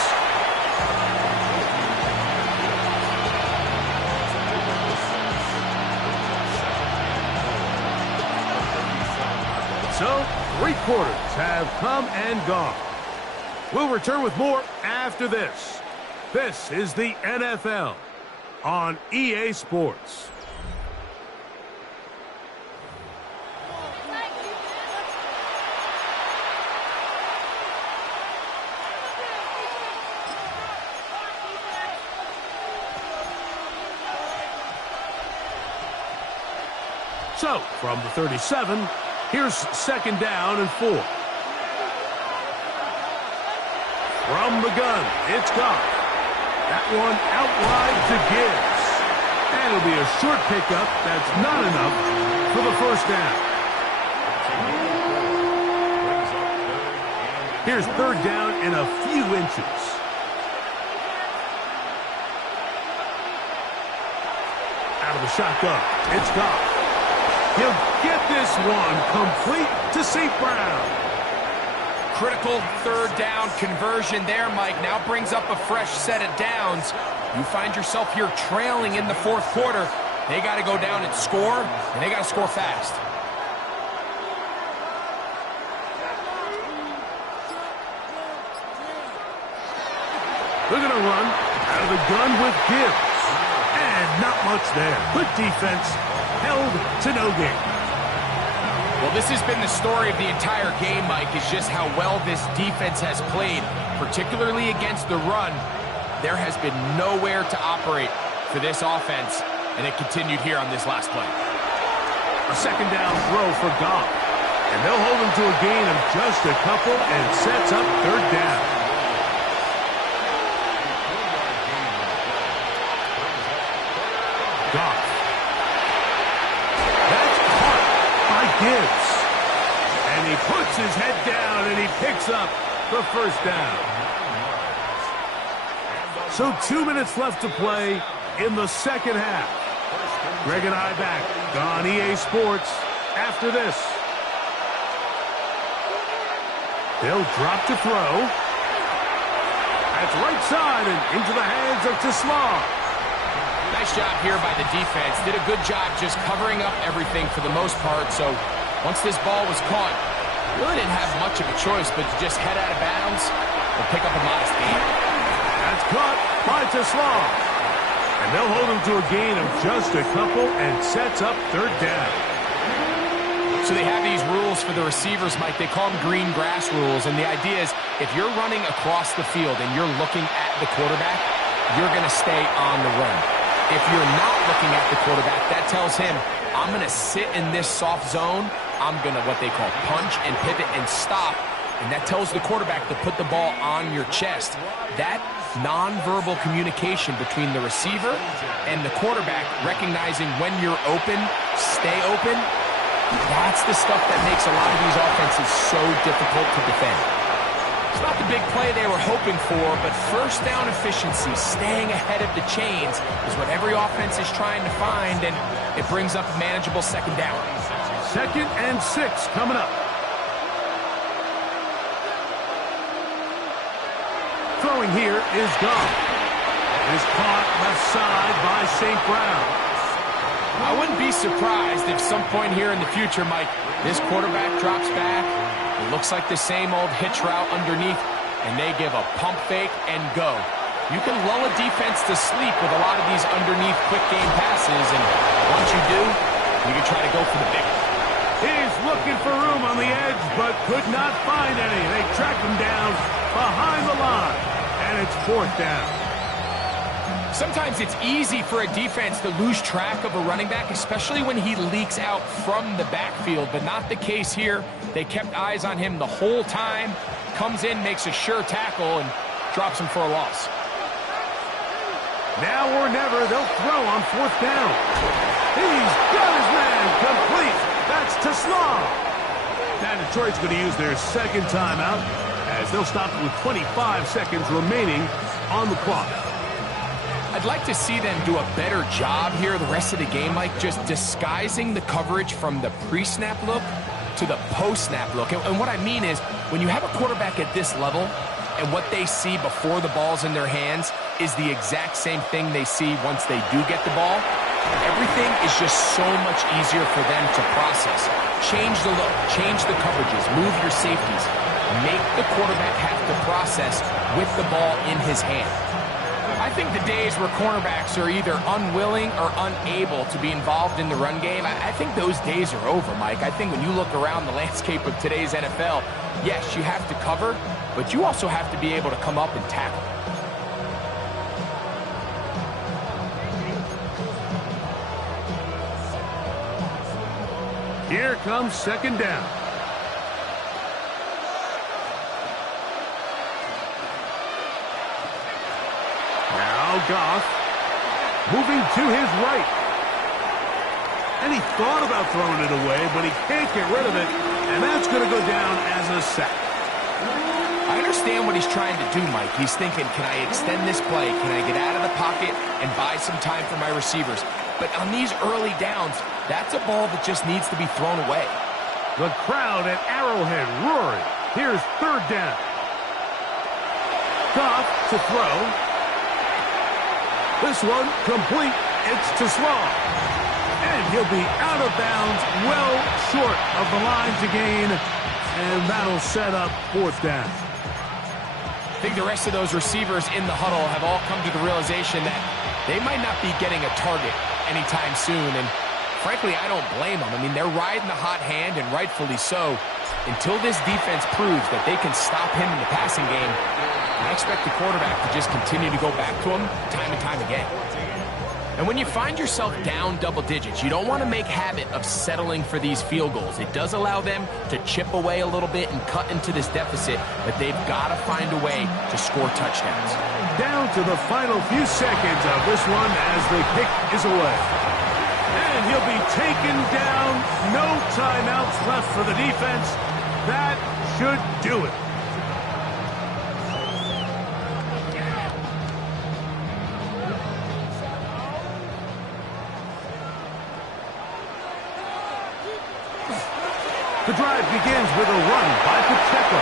So, 3 quarters have come and gone. We'll return with more after this. This is the NFL on EA Sports. So, from the 37, here's 2nd down and 4. From the gun, it's Goff. That one out wide to Gibbs. And it'll be a short pickup. That's not enough for the 1st down. Here's 3rd down and a few inches. Out of the shotgun, it's Goff. He'll get this one complete to St. Brown. Critical 3rd down conversion there, Mike. Now brings up a fresh set of downs. You find yourself here trailing in the 4th quarter. They got to go down and score, and they got to score fast. They're going to run out of the gun with Gibbs. And not much there. Good defense. Held to no gain. Well, this has been the story of the entire game, Mike, is just how well this defense has played, particularly against the run. There has been nowhere to operate for this offense, and it continued here on this last play. A 2nd down throw for Goff. And they'll hold him to a gain of just a couple and sets up 3rd down. Goff. Gibbs. And he puts his head down and he picks up the 1st down. So 2 minutes left to play in the 2nd half. Greg and I back on EA Sports after this. They'll drop to throw. That's right side and into the hands of Tislar. Nice job here by the defense. Did a good job just covering up everything for the most part. So once this ball was caught, really didn't have much of a choice but to just head out of bounds and pick up a modest gain. That's caught by Tesla. And they'll hold him to a gain of just a couple and sets up third down. So they have these rules for the receivers, Mike. They call them green grass rules. And the idea is if you're running across the field and you're looking at the quarterback, you're going to stay on the run. If you're not looking at the quarterback, that tells him, I'm going to sit in this soft zone. I'm going to what they call punch and pivot and stop. And that tells the quarterback to put the ball on your chest. That nonverbal communication between the receiver and the quarterback, recognizing when you're open, stay open, that's the stuff that makes a lot of these offenses so difficult to defend. It's not the big play they were hoping for, but first down efficiency, staying ahead of the chains, is what every offense is trying to find, and it brings up a manageable second down. 2nd and 6 coming up. Throwing here is gone. It is caught left side by St. Brown. I wouldn't be surprised if some point here in the future, Mike, this quarterback drops back. It looks like the same old hitch route underneath, and they give a pump fake and go. You can lull a defense to sleep with a lot of these underneath quick game passes, and once you do, you can try to go for the big one. He's looking for room on the edge, but could not find any. They track him down behind the line, and it's 4th down. Sometimes it's easy for a defense to lose track of a running back, especially when he leaks out from the backfield, but not the case here. They kept eyes on him the whole time. Comes in, makes a sure tackle, and drops him for a loss. Now or never, they'll throw on 4th down. He's got his man complete. That's Tesla. Now Detroit's going to use their second timeout as they'll stop with 25 seconds remaining on the clock. I'd like to see them do a better job here the rest of the game, Mike, just disguising the coverage from the pre-snap look to the post-snap look. And what I mean is, when you have a quarterback at this level, and what they see before the ball's in their hands is the exact same thing they see once they do get the ball, everything is just so much easier for them to process. Change the look, change the coverages, move your safeties. Make the quarterback have to process with the ball in his hand. I think the days where cornerbacks are either unwilling or unable to be involved in the run game, I think those days are over, Mike. I think when you look around the landscape of today's NFL, yes, you have to cover, but you also have to be able to come up and tackle. Here comes 2nd down. Now Goff moving to his right. And he thought about throwing it away, but he can't get rid of it, and that's going to go down as a sack. I understand what he's trying to do, Mike. He's thinking, can I extend this play? Can I get out of the pocket and buy some time for my receivers? But on these early downs, that's a ball that just needs to be thrown away. The crowd at Arrowhead roaring. Here's 3rd down. Goff to throw. This one complete. It's to Slaw. And he'll be out of bounds, well short of the line to gain. And that'll set up 4th down. I think the rest of those receivers in the huddle have all come to the realization that they might not be getting a target anytime soon. And frankly, I don't blame them. I mean, they're riding the hot hand, and rightfully so. Until this defense proves that they can stop him in the passing game, I expect the quarterback to just continue to go back to him time and time again. And when you find yourself down double digits, you don't want to make habit of settling for these field goals. It does allow them to chip away a little bit and cut into this deficit, but they've got to find a way to score touchdowns. Down to the final few seconds of this one as the kick is away. And he'll be taken down. No timeouts left for the defense. That should do it. The drive begins with a run by Pacheco.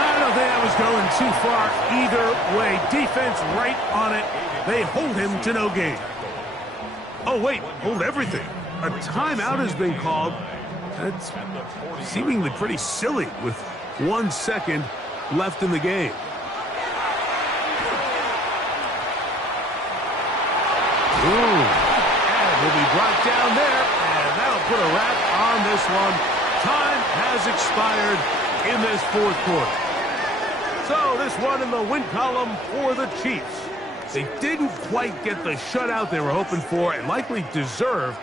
I don't think that was going too far either way. Defense right on it. They hold him to no gain. Oh, wait, hold everything. A timeout has been called. That's seemingly pretty silly with 1 second left in the game. Ooh, and will be brought down there, and that'll put a wrap on this one. Time has expired in this fourth quarter. So this one in the win column for the Chiefs. They didn't quite get the shutout they were hoping for and likely deserved.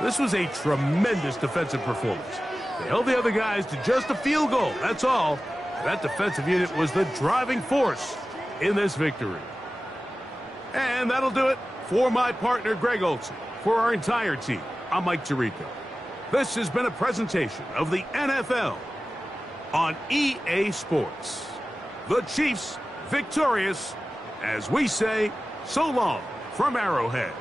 This was a tremendous defensive performance. They held the other guys to just a field goal, that's all. That defensive unit was the driving force in this victory. And that'll do it for my partner, Greg Olson. For our entire team, I'm Mike Tirico. This has been a presentation of the NFL on EA Sports. The Chiefs victorious, as we say, so long from Arrowhead.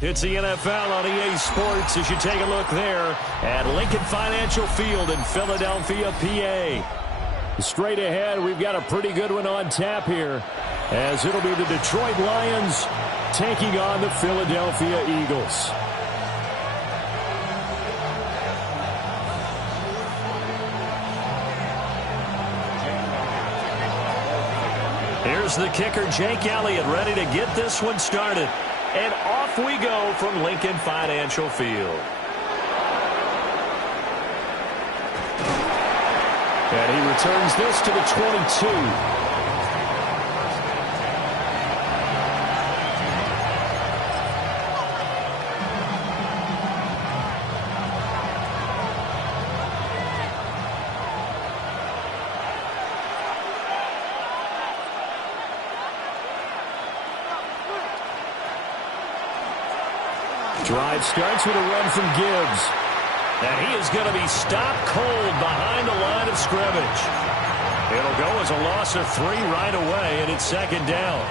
It's the NFL on EA Sports as you take a look there at Lincoln Financial Field in Philadelphia, PA. Straight ahead, we've got a pretty good one on tap here, as it'll be the Detroit Lions taking on the Philadelphia Eagles. Here's the kicker, Jake Elliott, ready to get this one started. And off we go from Lincoln Financial Field. And he returns this to the 22. Drive starts with a run from Gibbs. And he is going to be stopped cold behind the line of scrimmage. It'll go as a loss of 3 right away, and it's second down.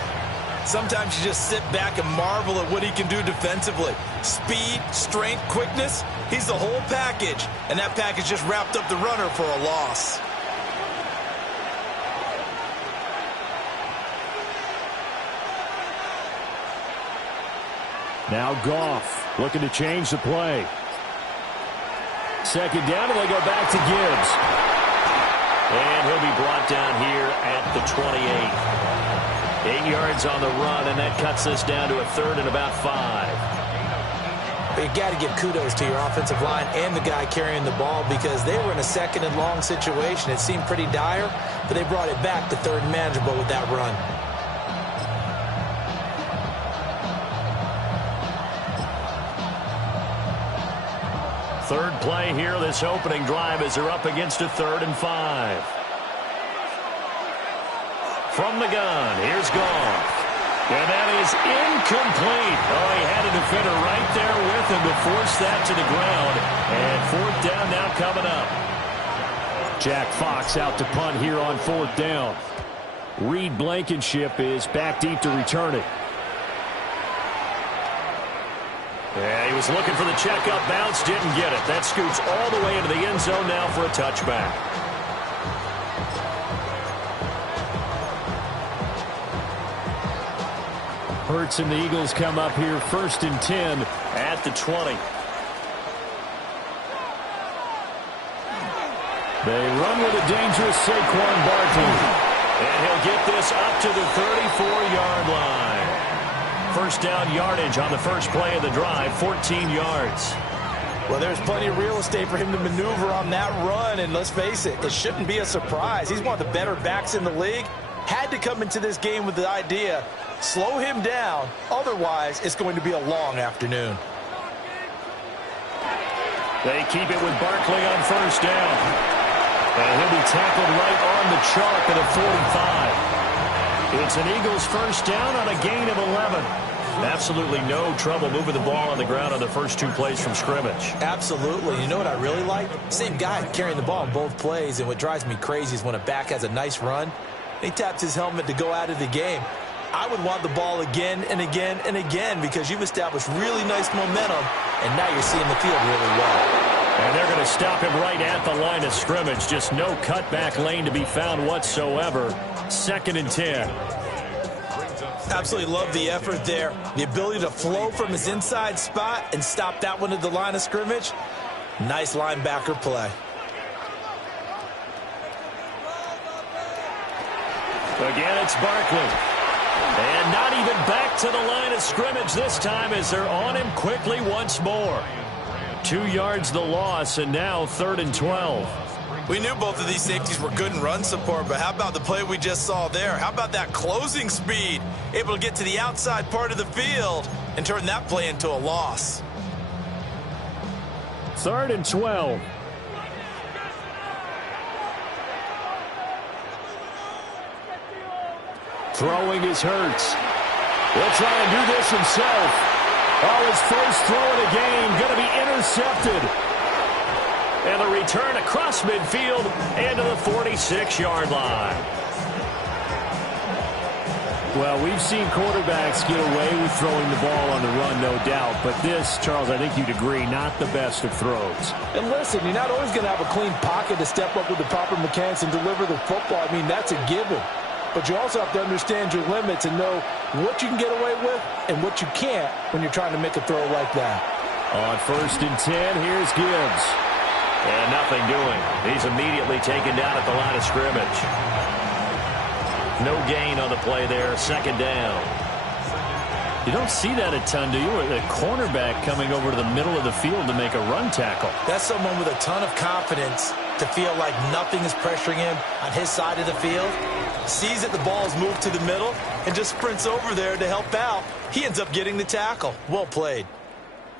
Sometimes you just sit back and marvel at what he can do defensively. Speed, strength, quickness, he's the whole package. And that package just wrapped up the runner for a loss. Now Goff looking to change the play. Second down, and they go back to Gibbs. And he'll be brought down here at the 28. 8 yards on the run, and that cuts this down to a 3rd and about 5. But you got to give kudos to your offensive line and the guy carrying the ball because they were in a 2nd and long situation. It seemed pretty dire, but they brought it back to 3rd and manageable with that run. Third play here, this opening drive, as they're up against a 3rd and 5. From the gun, here's Goff. And that is incomplete. Oh, he had a defender right there with him to force that to the ground. And 4th down now coming up. Jack Fox out to punt here on 4th down. Reed Blankenship is back deep to return it. Yeah, he was looking for the checkup bounce, didn't get it. That scoots all the way into the end zone now for a touchback. Hurts and the Eagles come up here 1st and 10 at the 20. They run with a dangerous Saquon Barkley. And he'll get this up to the 34-yard line. 1st down yardage on the first play of the drive, 14 yards. Well, there's plenty of real estate for him to maneuver on that run, and let's face it, it shouldn't be a surprise. He's one of the better backs in the league. Had to come into this game with the idea, slow him down, otherwise it's going to be a long afternoon. They keep it with Barkley on 1st down. And he'll be tackled right on the chalk at a 45. It's an Eagles 1st down on a gain of 11. Absolutely no trouble moving the ball on the ground on the first 2 plays from scrimmage. Absolutely. You know what I really like? Same guy carrying the ball in both plays, and what drives me crazy is when a back has a nice run, he taps his helmet to go out of the game. I would want the ball again and again and again because you've established really nice momentum, and now you're seeing the field really well. And they're going to stop him right at the line of scrimmage. Just no cutback lane to be found whatsoever. 2nd and 10. Absolutely love the effort there. The ability to flow from his inside spot and stop that one at the line of scrimmage. Nice linebacker play. Again, it's Barkley. And not even back to the line of scrimmage this time as they're on him quickly once more. 2 yards the loss, and now 3rd and 12. We knew both of these safeties were good in run support, but how about the play we just saw there? How about that closing speed? Able to get to the outside part of the field and turn that play into a loss. 3rd and 12. Throwing is Hurts. He'll try and do this himself. Oh, his first throw of the game going to be intercepted. And the return across midfield and to the 46-yard line. Well, we've seen quarterbacks get away with throwing the ball on the run, no doubt. But this, Charles, I think you'd agree, not the best of throws. And listen, you're not always going to have a clean pocket to step up with the proper mechanics and deliver the football. I mean, that's a given. But you also have to understand your limits and know what you can get away with and what you can't when you're trying to make a throw like that. On 1st and 10, here's Gibbs. And nothing doing. He's immediately taken down at the line of scrimmage. No gain on the play there. 2nd down. You don't see that a ton, do you? A cornerback coming over to the middle of the field to make a run tackle. That's someone with a ton of confidence to feel like nothing is pressuring him on his side of the field. Sees that the ball's moved to the middle and just sprints over there to help out. He ends up getting the tackle. Well played.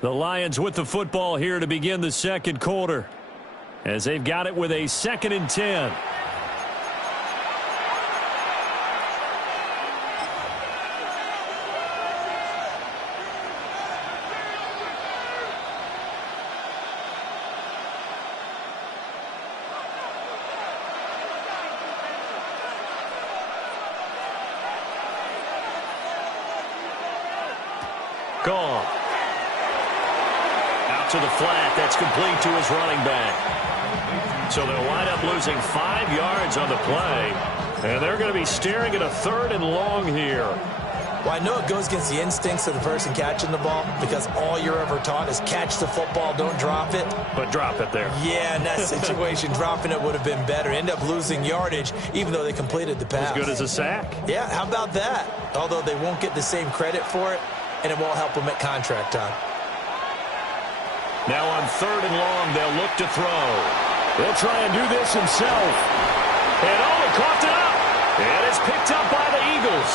The Lions with the football here to begin the 2nd quarter, as they've got it with a 2nd and 10. Gone. Out to the flat. That's complete to his running back. So they'll wind up losing 5 yards on the play. And they're going to be staring at a 3rd and long here. Well, I know it goes against the instincts of the person catching the ball because all you're ever taught is catch the football, don't drop it. But drop it there. Yeah, in that situation, dropping it would have been better. End up losing yardage, even though they completed the pass. As good as a sack. Yeah, how about that? Although they won't get the same credit for it, and it won't help them at contract time. Now on 3rd and long, they'll look to throw. He'll try and do this himself. And he coughed it up. And it's picked up by the Eagles.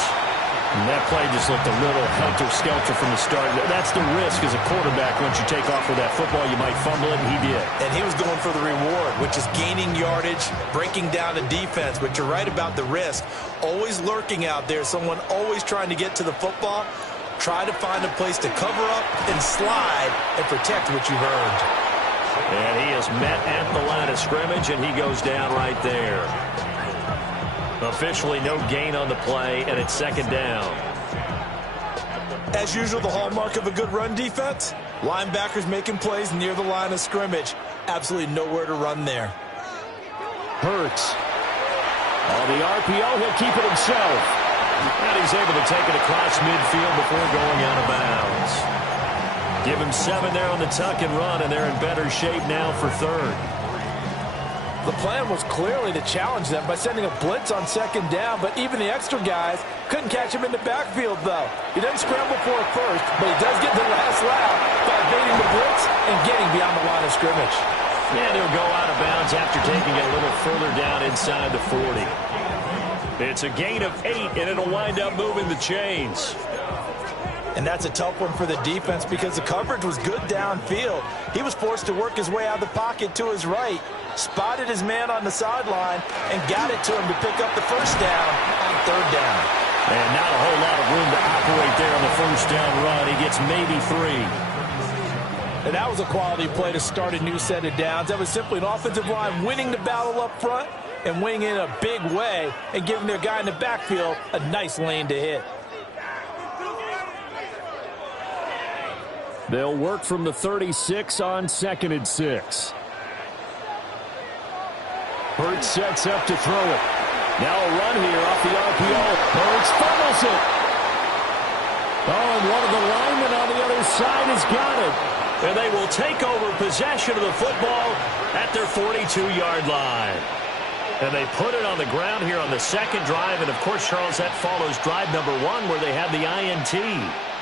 And that play just looked a little helter-skelter from the start. That's the risk as a quarterback. Once you take off with that football, you might fumble it, and he did. And he was going for the reward, which is gaining yardage, breaking down the defense. But you're right about the risk. Always lurking out there, someone always trying to get to the football. Try to find a place to cover up and slide and protect what you've earned. And he is met at the line of scrimmage, and he goes down right there. Officially no gain on the play, and it's 2nd down. As usual, the hallmark of a good run defense, linebackers making plays near the line of scrimmage. Absolutely nowhere to run there. Hurts. On the RPO, he'll keep it himself. And he's able to take it across midfield before going out of bounds. Give him 7 there on the tuck and run, and they're in better shape now for 3rd. The plan was clearly to challenge them by sending a blitz on 2nd down, but even the extra guys couldn't catch him in the backfield, though. He doesn't scramble for it first, but he does get the last lap by evading the blitz and getting beyond the line of scrimmage. And he'll go out of bounds after taking it a little further down inside the 40. It's a gain of 8, and it'll wind up moving the chains. And that's a tough one for the defense because the coverage was good downfield. He was forced to work his way out of the pocket to his right, spotted his man on the sideline, and got it to him to pick up the 1st down on 3rd down. And not a whole lot of room to operate there on the 1st down run. He gets maybe 3. And that was a quality play to start a new set of downs. That was simply an offensive line winning the battle up front and winning in a big way and giving their guy in the backfield a nice lane to hit. They'll work from the 36 on 2nd and 6. Hurts sets up to throw it. Now a run here off the RPO. Hurts fumbles it. Oh, and one of the linemen on the other side has got it. And they will take over possession of the football at their 42-yard line. And they put it on the ground here on the 2nd drive. And, of course, Charles, that follows drive number 1 where they had the INT.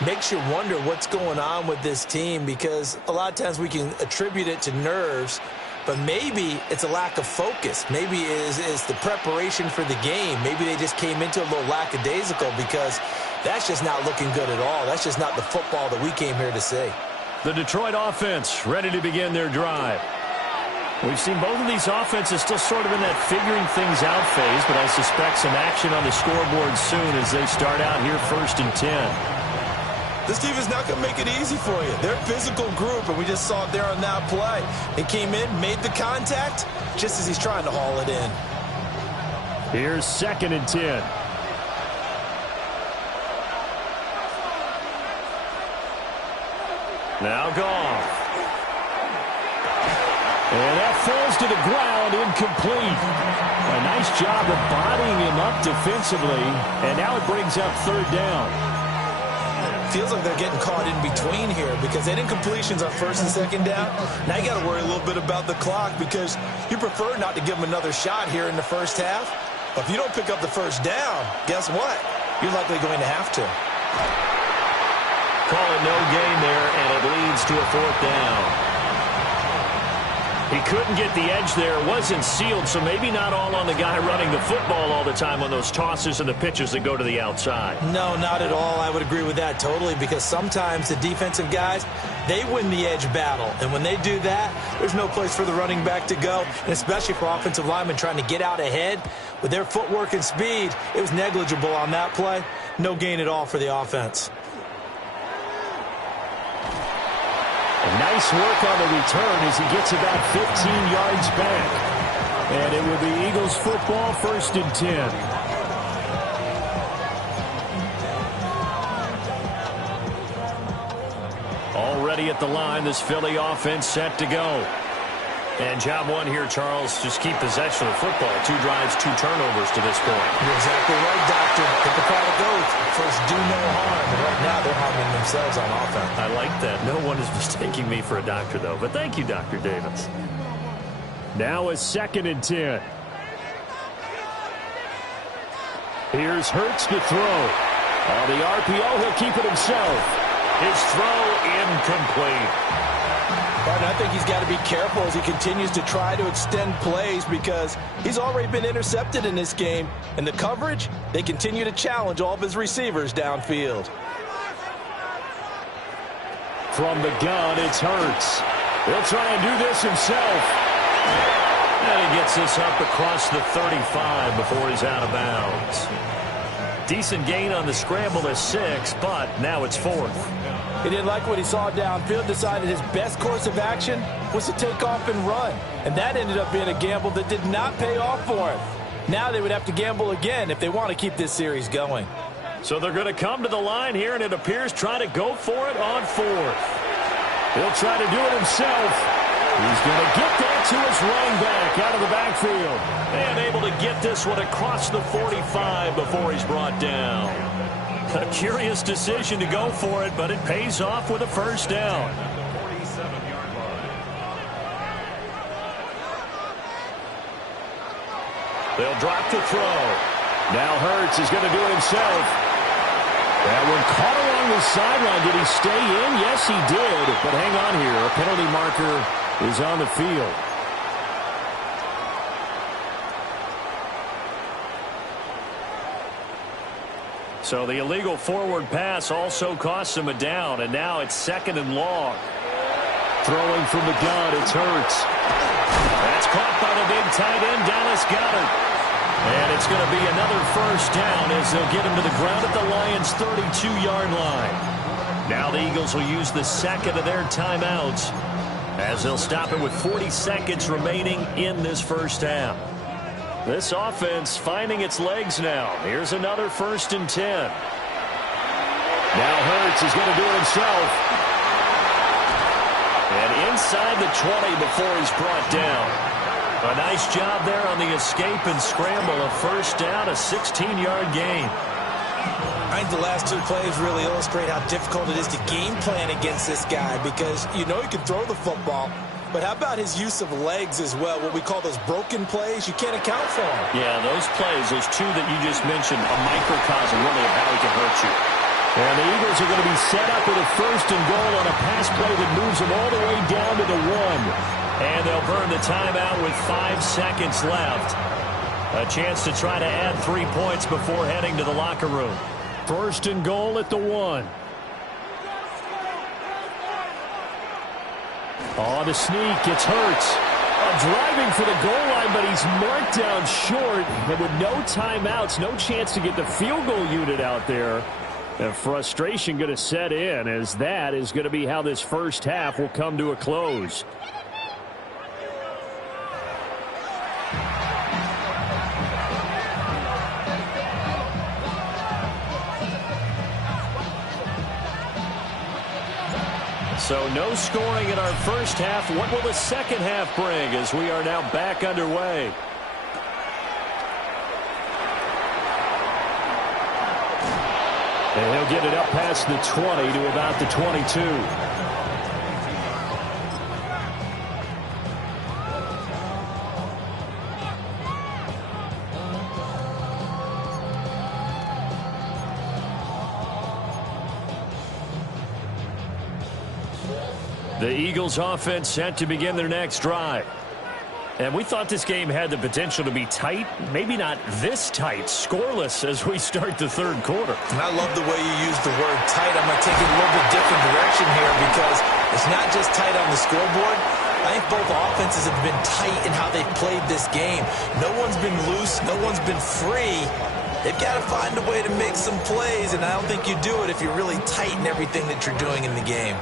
Makes you wonder what's going on with this team because a lot of times we can attribute it to nerves, but maybe it's a lack of focus. Maybe it's the preparation for the game. Maybe they just came into a little lackadaisical because that's just not looking good at all. That's just not the football that we came here to see. The Detroit offense ready to begin their drive. We've seen both of these offenses still sort of in that figuring things out phase, but I suspect some action on the scoreboard soon as they start out here 1st and 10. This team is not going to make it easy for you. They're a physical group, and we just saw it there on that play. He came in, made the contact, just as he's trying to haul it in. Here's 2nd and 10. Now gone. And that falls to the ground, incomplete. A nice job of bodying him up defensively, and now it brings up 3rd down. Feels like they're getting caught in between here because they didn't completions on 1st and 2nd down. Now you got to worry a little bit about the clock because you prefer not to give them another shot here in the 1st half. But if you don't pick up the 1st down, guess what? You're likely going to have to. Call it no gain there, and it leads to a 4th down. He couldn't get the edge there. It wasn't sealed, so maybe not all on the guy running the football all the time on those tosses and the pitches that go to the outside. No, not at all. I would agree with that totally because sometimes the defensive guys, they win the edge battle. And when they do that, there's no place for the running back to go, and especially for offensive linemen trying to get out ahead. With their footwork and speed, it was negligible on that play. No gain at all for the offense. Nice work on the return as he gets about 15 yards back. And it will be Eagles football 1st and 10. ready at the line. This Philly offense set to go. And job one here, Charles, just keep possession of the football. 2 drives, 2 turnovers to this point. You're exactly right, Doctor. Hippocratic oath. First, do no harm. And right now, they're harming themselves on offense. I like that. No one is mistaking me for a doctor, though. But thank you, Dr. Davis. Now a 2nd and 10. Here's Hurts to throw. On the RPO, he'll keep it himself. His throw incomplete. But I think he's got to be careful as he continues to try to extend plays because he's already been intercepted in this game. And the coverage, they continue to challenge all of his receivers downfield. From the gun, it's Hurts. He'll try and do this himself. And he gets this up across the 35 before he's out of bounds. Decent gain on the scramble is 6, but now it's 4th. He didn't like what he saw downfield, decided his best course of action was to take off and run. And that ended up being a gamble that did not pay off for him. Now they would have to gamble again if they want to keep this series going. So they're going to come to the line here, and it appears trying to go for it on 4th. He'll try to do it himself. He's going to get that to his running back out of the backfield. And able to get this one across the 45 before he's brought down. A curious decision to go for it, but it pays off with a first down. They'll drop to throw. Now Hurts is going to do it himself. That one caught along the sideline. Did he stay in? Yes, he did. But hang on here. A penalty marker is on the field. So the illegal forward pass also costs him a down, and now it's 2nd and long. Throwing from the gun, it's Hurts. That's caught by the big tight end, Dallas Goedert. And it's going to be another first down as they'll get him to the ground at the Lions' 32-yard line. Now the Eagles will use the 2nd of their timeouts as they'll stop it with 40 seconds remaining in this first half. This offense finding its legs now. Here's another 1st and 10. Now Hurts is going to do it himself. And inside the 20 before he's brought down. A nice job there on the escape and scramble. A first down, a 16-yard gain. I think the last 2 plays really illustrate how difficult it is to game plan against this guy because you know he can throw the football. But how about his use of legs as well, what we call those broken plays? You can't account for them. Yeah, those plays, those 2 that you just mentioned, a microcosm really of how he can hurt you. And the Eagles are going to be set up with a 1st and goal on a pass play that moves them all the way down to the 1. And they'll burn the timeout with 5 seconds left. A chance to try to add 3 points before heading to the locker room. 1st and goal at the 1. On the sneak, it's Hurts. Driving for the goal line, but he's marked down short. And with no timeouts, no chance to get the field goal unit out there. And frustration going to set in as that is going to be how this first half will come to a close. So no scoring in our first half. What will the second half bring as we are now back underway? And he'll get it up past the 20 to about the 22. The Eagles offense set to begin their next drive. And we thought this game had the potential to be tight, maybe not this tight, scoreless as we start the third quarter. And I love the way you use the word tight. I'm going to take it a little bit different direction here because it's not just tight on the scoreboard. I think both offenses have been tight in how they've played this game. No one's been loose. No one's been free. They've got to find a way to make some plays, and I don't think you do it if you're really tight in everything that you're doing in the game.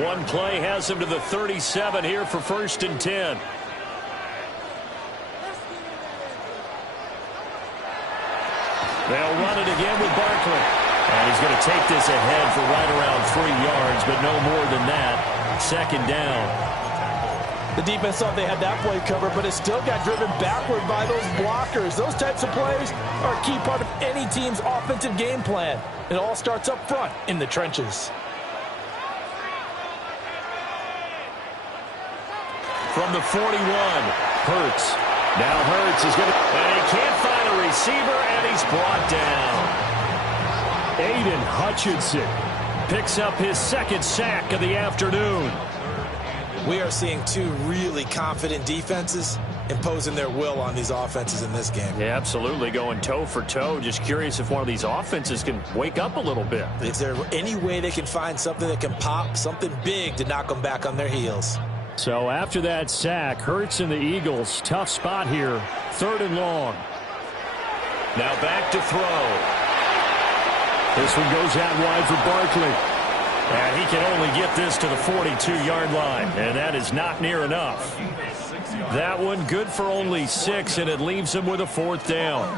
One play has them to the 37 here for 1st and 10. They'll run it again with Barkley. And he's going to take this ahead for right around 3 yards, but no more than that. Second down. The defense thought they had that play covered, but it still got driven backward by those blockers. Those types of plays are a key part of any team's offensive game plan. It all starts up front in the trenches. From the 41, Hurts. Now Hurts is going to... And he can't find a receiver, and he's brought down. Aiden Hutchinson picks up his second sack of the afternoon. We are seeing two really confident defenses imposing their will on these offenses in this game. Yeah, absolutely, going toe for toe. Just curious if one of these offenses can wake up a little bit. Is there any way they can find something that can pop, something big to knock them back on their heels? So after that sack, Hurts and the Eagles, tough spot here, 3rd and long. Now back to throw. This one goes out wide for Barkley. And he can only get this to the 42-yard line, and that is not near enough. That one good for only 6, and it leaves him with a 4th down.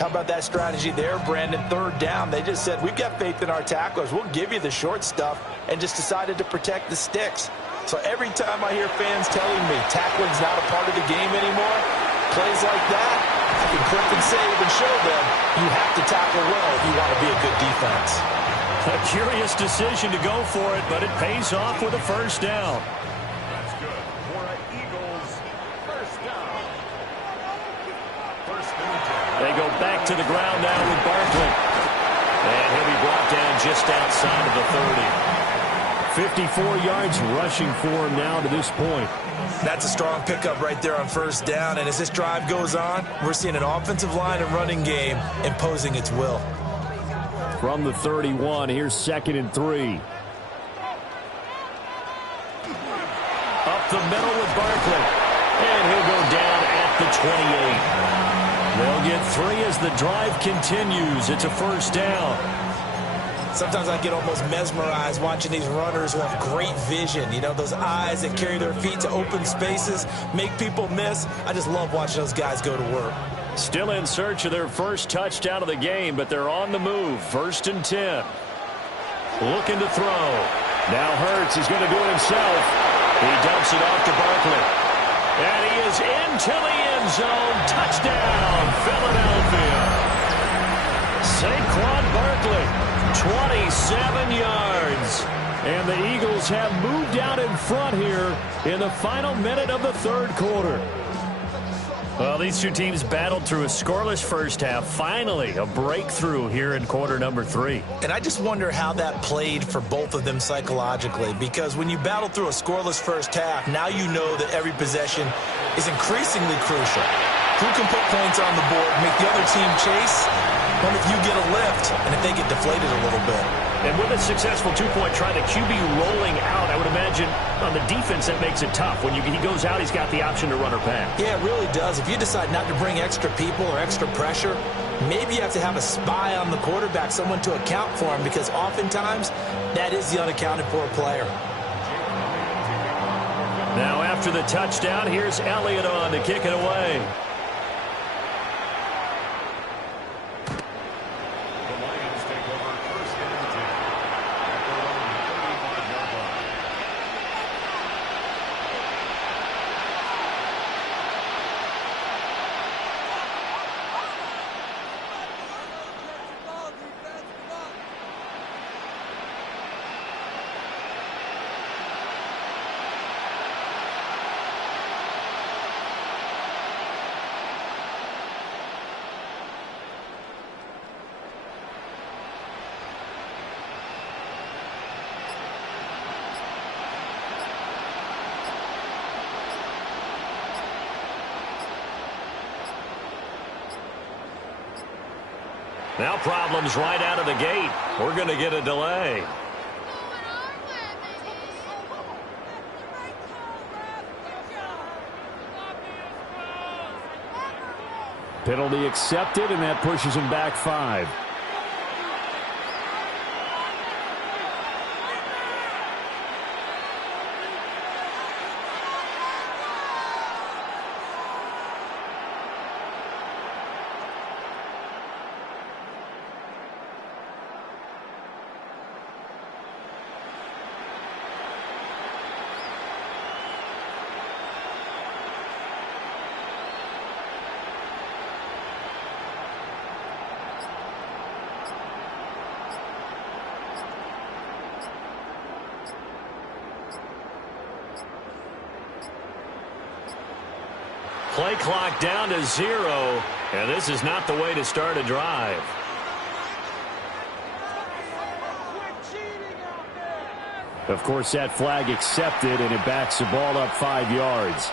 How about that strategy there, Brandon? 3rd down. They just said, we've got faith in our tacklers. We'll give you the short stuff, and just decided to protect the sticks. So every time I hear fans telling me tackling's not a part of the game anymore, plays like that, I can click and save and show them you have to tackle well if you want to be a good defense. A curious decision to go for it, but it pays off with a 1st down. That's good for an Eagles first down. First down. They go back to the ground now with Barkley. And he'll be brought down just outside of the 30. 54 yards rushing for him now to this point. That's a strong pickup right there on 1st down. And as this drive goes on, we're seeing an offensive line and running game imposing its will. From the 31, here's 2nd and 3. Up the middle with Barkley. And he'll go down at the 28. They'll get 3 as the drive continues. It's a 1st down. Sometimes I get almost mesmerized watching these runners who have great vision. You know, those eyes that carry their feet to open spaces, make people miss. I just love watching those guys go to work. Still in search of their first touchdown of the game, but they're on the move. 1st and 10. Looking to throw. Now Hurts is going to do it himself. He dumps it off to Barkley. And he is into the end zone. Touchdown, Philadelphia. Saquon Barkley. 27 yards. And the Eagles have moved out in front here in the final minute of the 3rd quarter. Well, these two teams battled through a scoreless first half. Finally, a breakthrough here in quarter number 3. And I just wonder how that played for both of them psychologically, because when you battle through a scoreless first half, now you know that every possession is increasingly crucial. Who can put points on the board, make the other team chase? What if you get a lift and if they get deflated a little bit? And with a successful 2-point try, the QB rolling out, I would imagine on the defense that makes it tough. When he goes out, he's got the option to run or pass. Yeah, it really does. If you decide not to bring extra people or extra pressure, maybe you have to have a spy on the quarterback, someone to account for him, because oftentimes that is the unaccounted for player. Now after the touchdown, here's Elliott on to kick it away. Now problems right out of the gate. We're going to get a delay. Penalty accepted, and that pushes him back 5. Play clock down to 0, and this is not the way to start a drive. Of course, that flag accepted, and it backs the ball up 5 yards.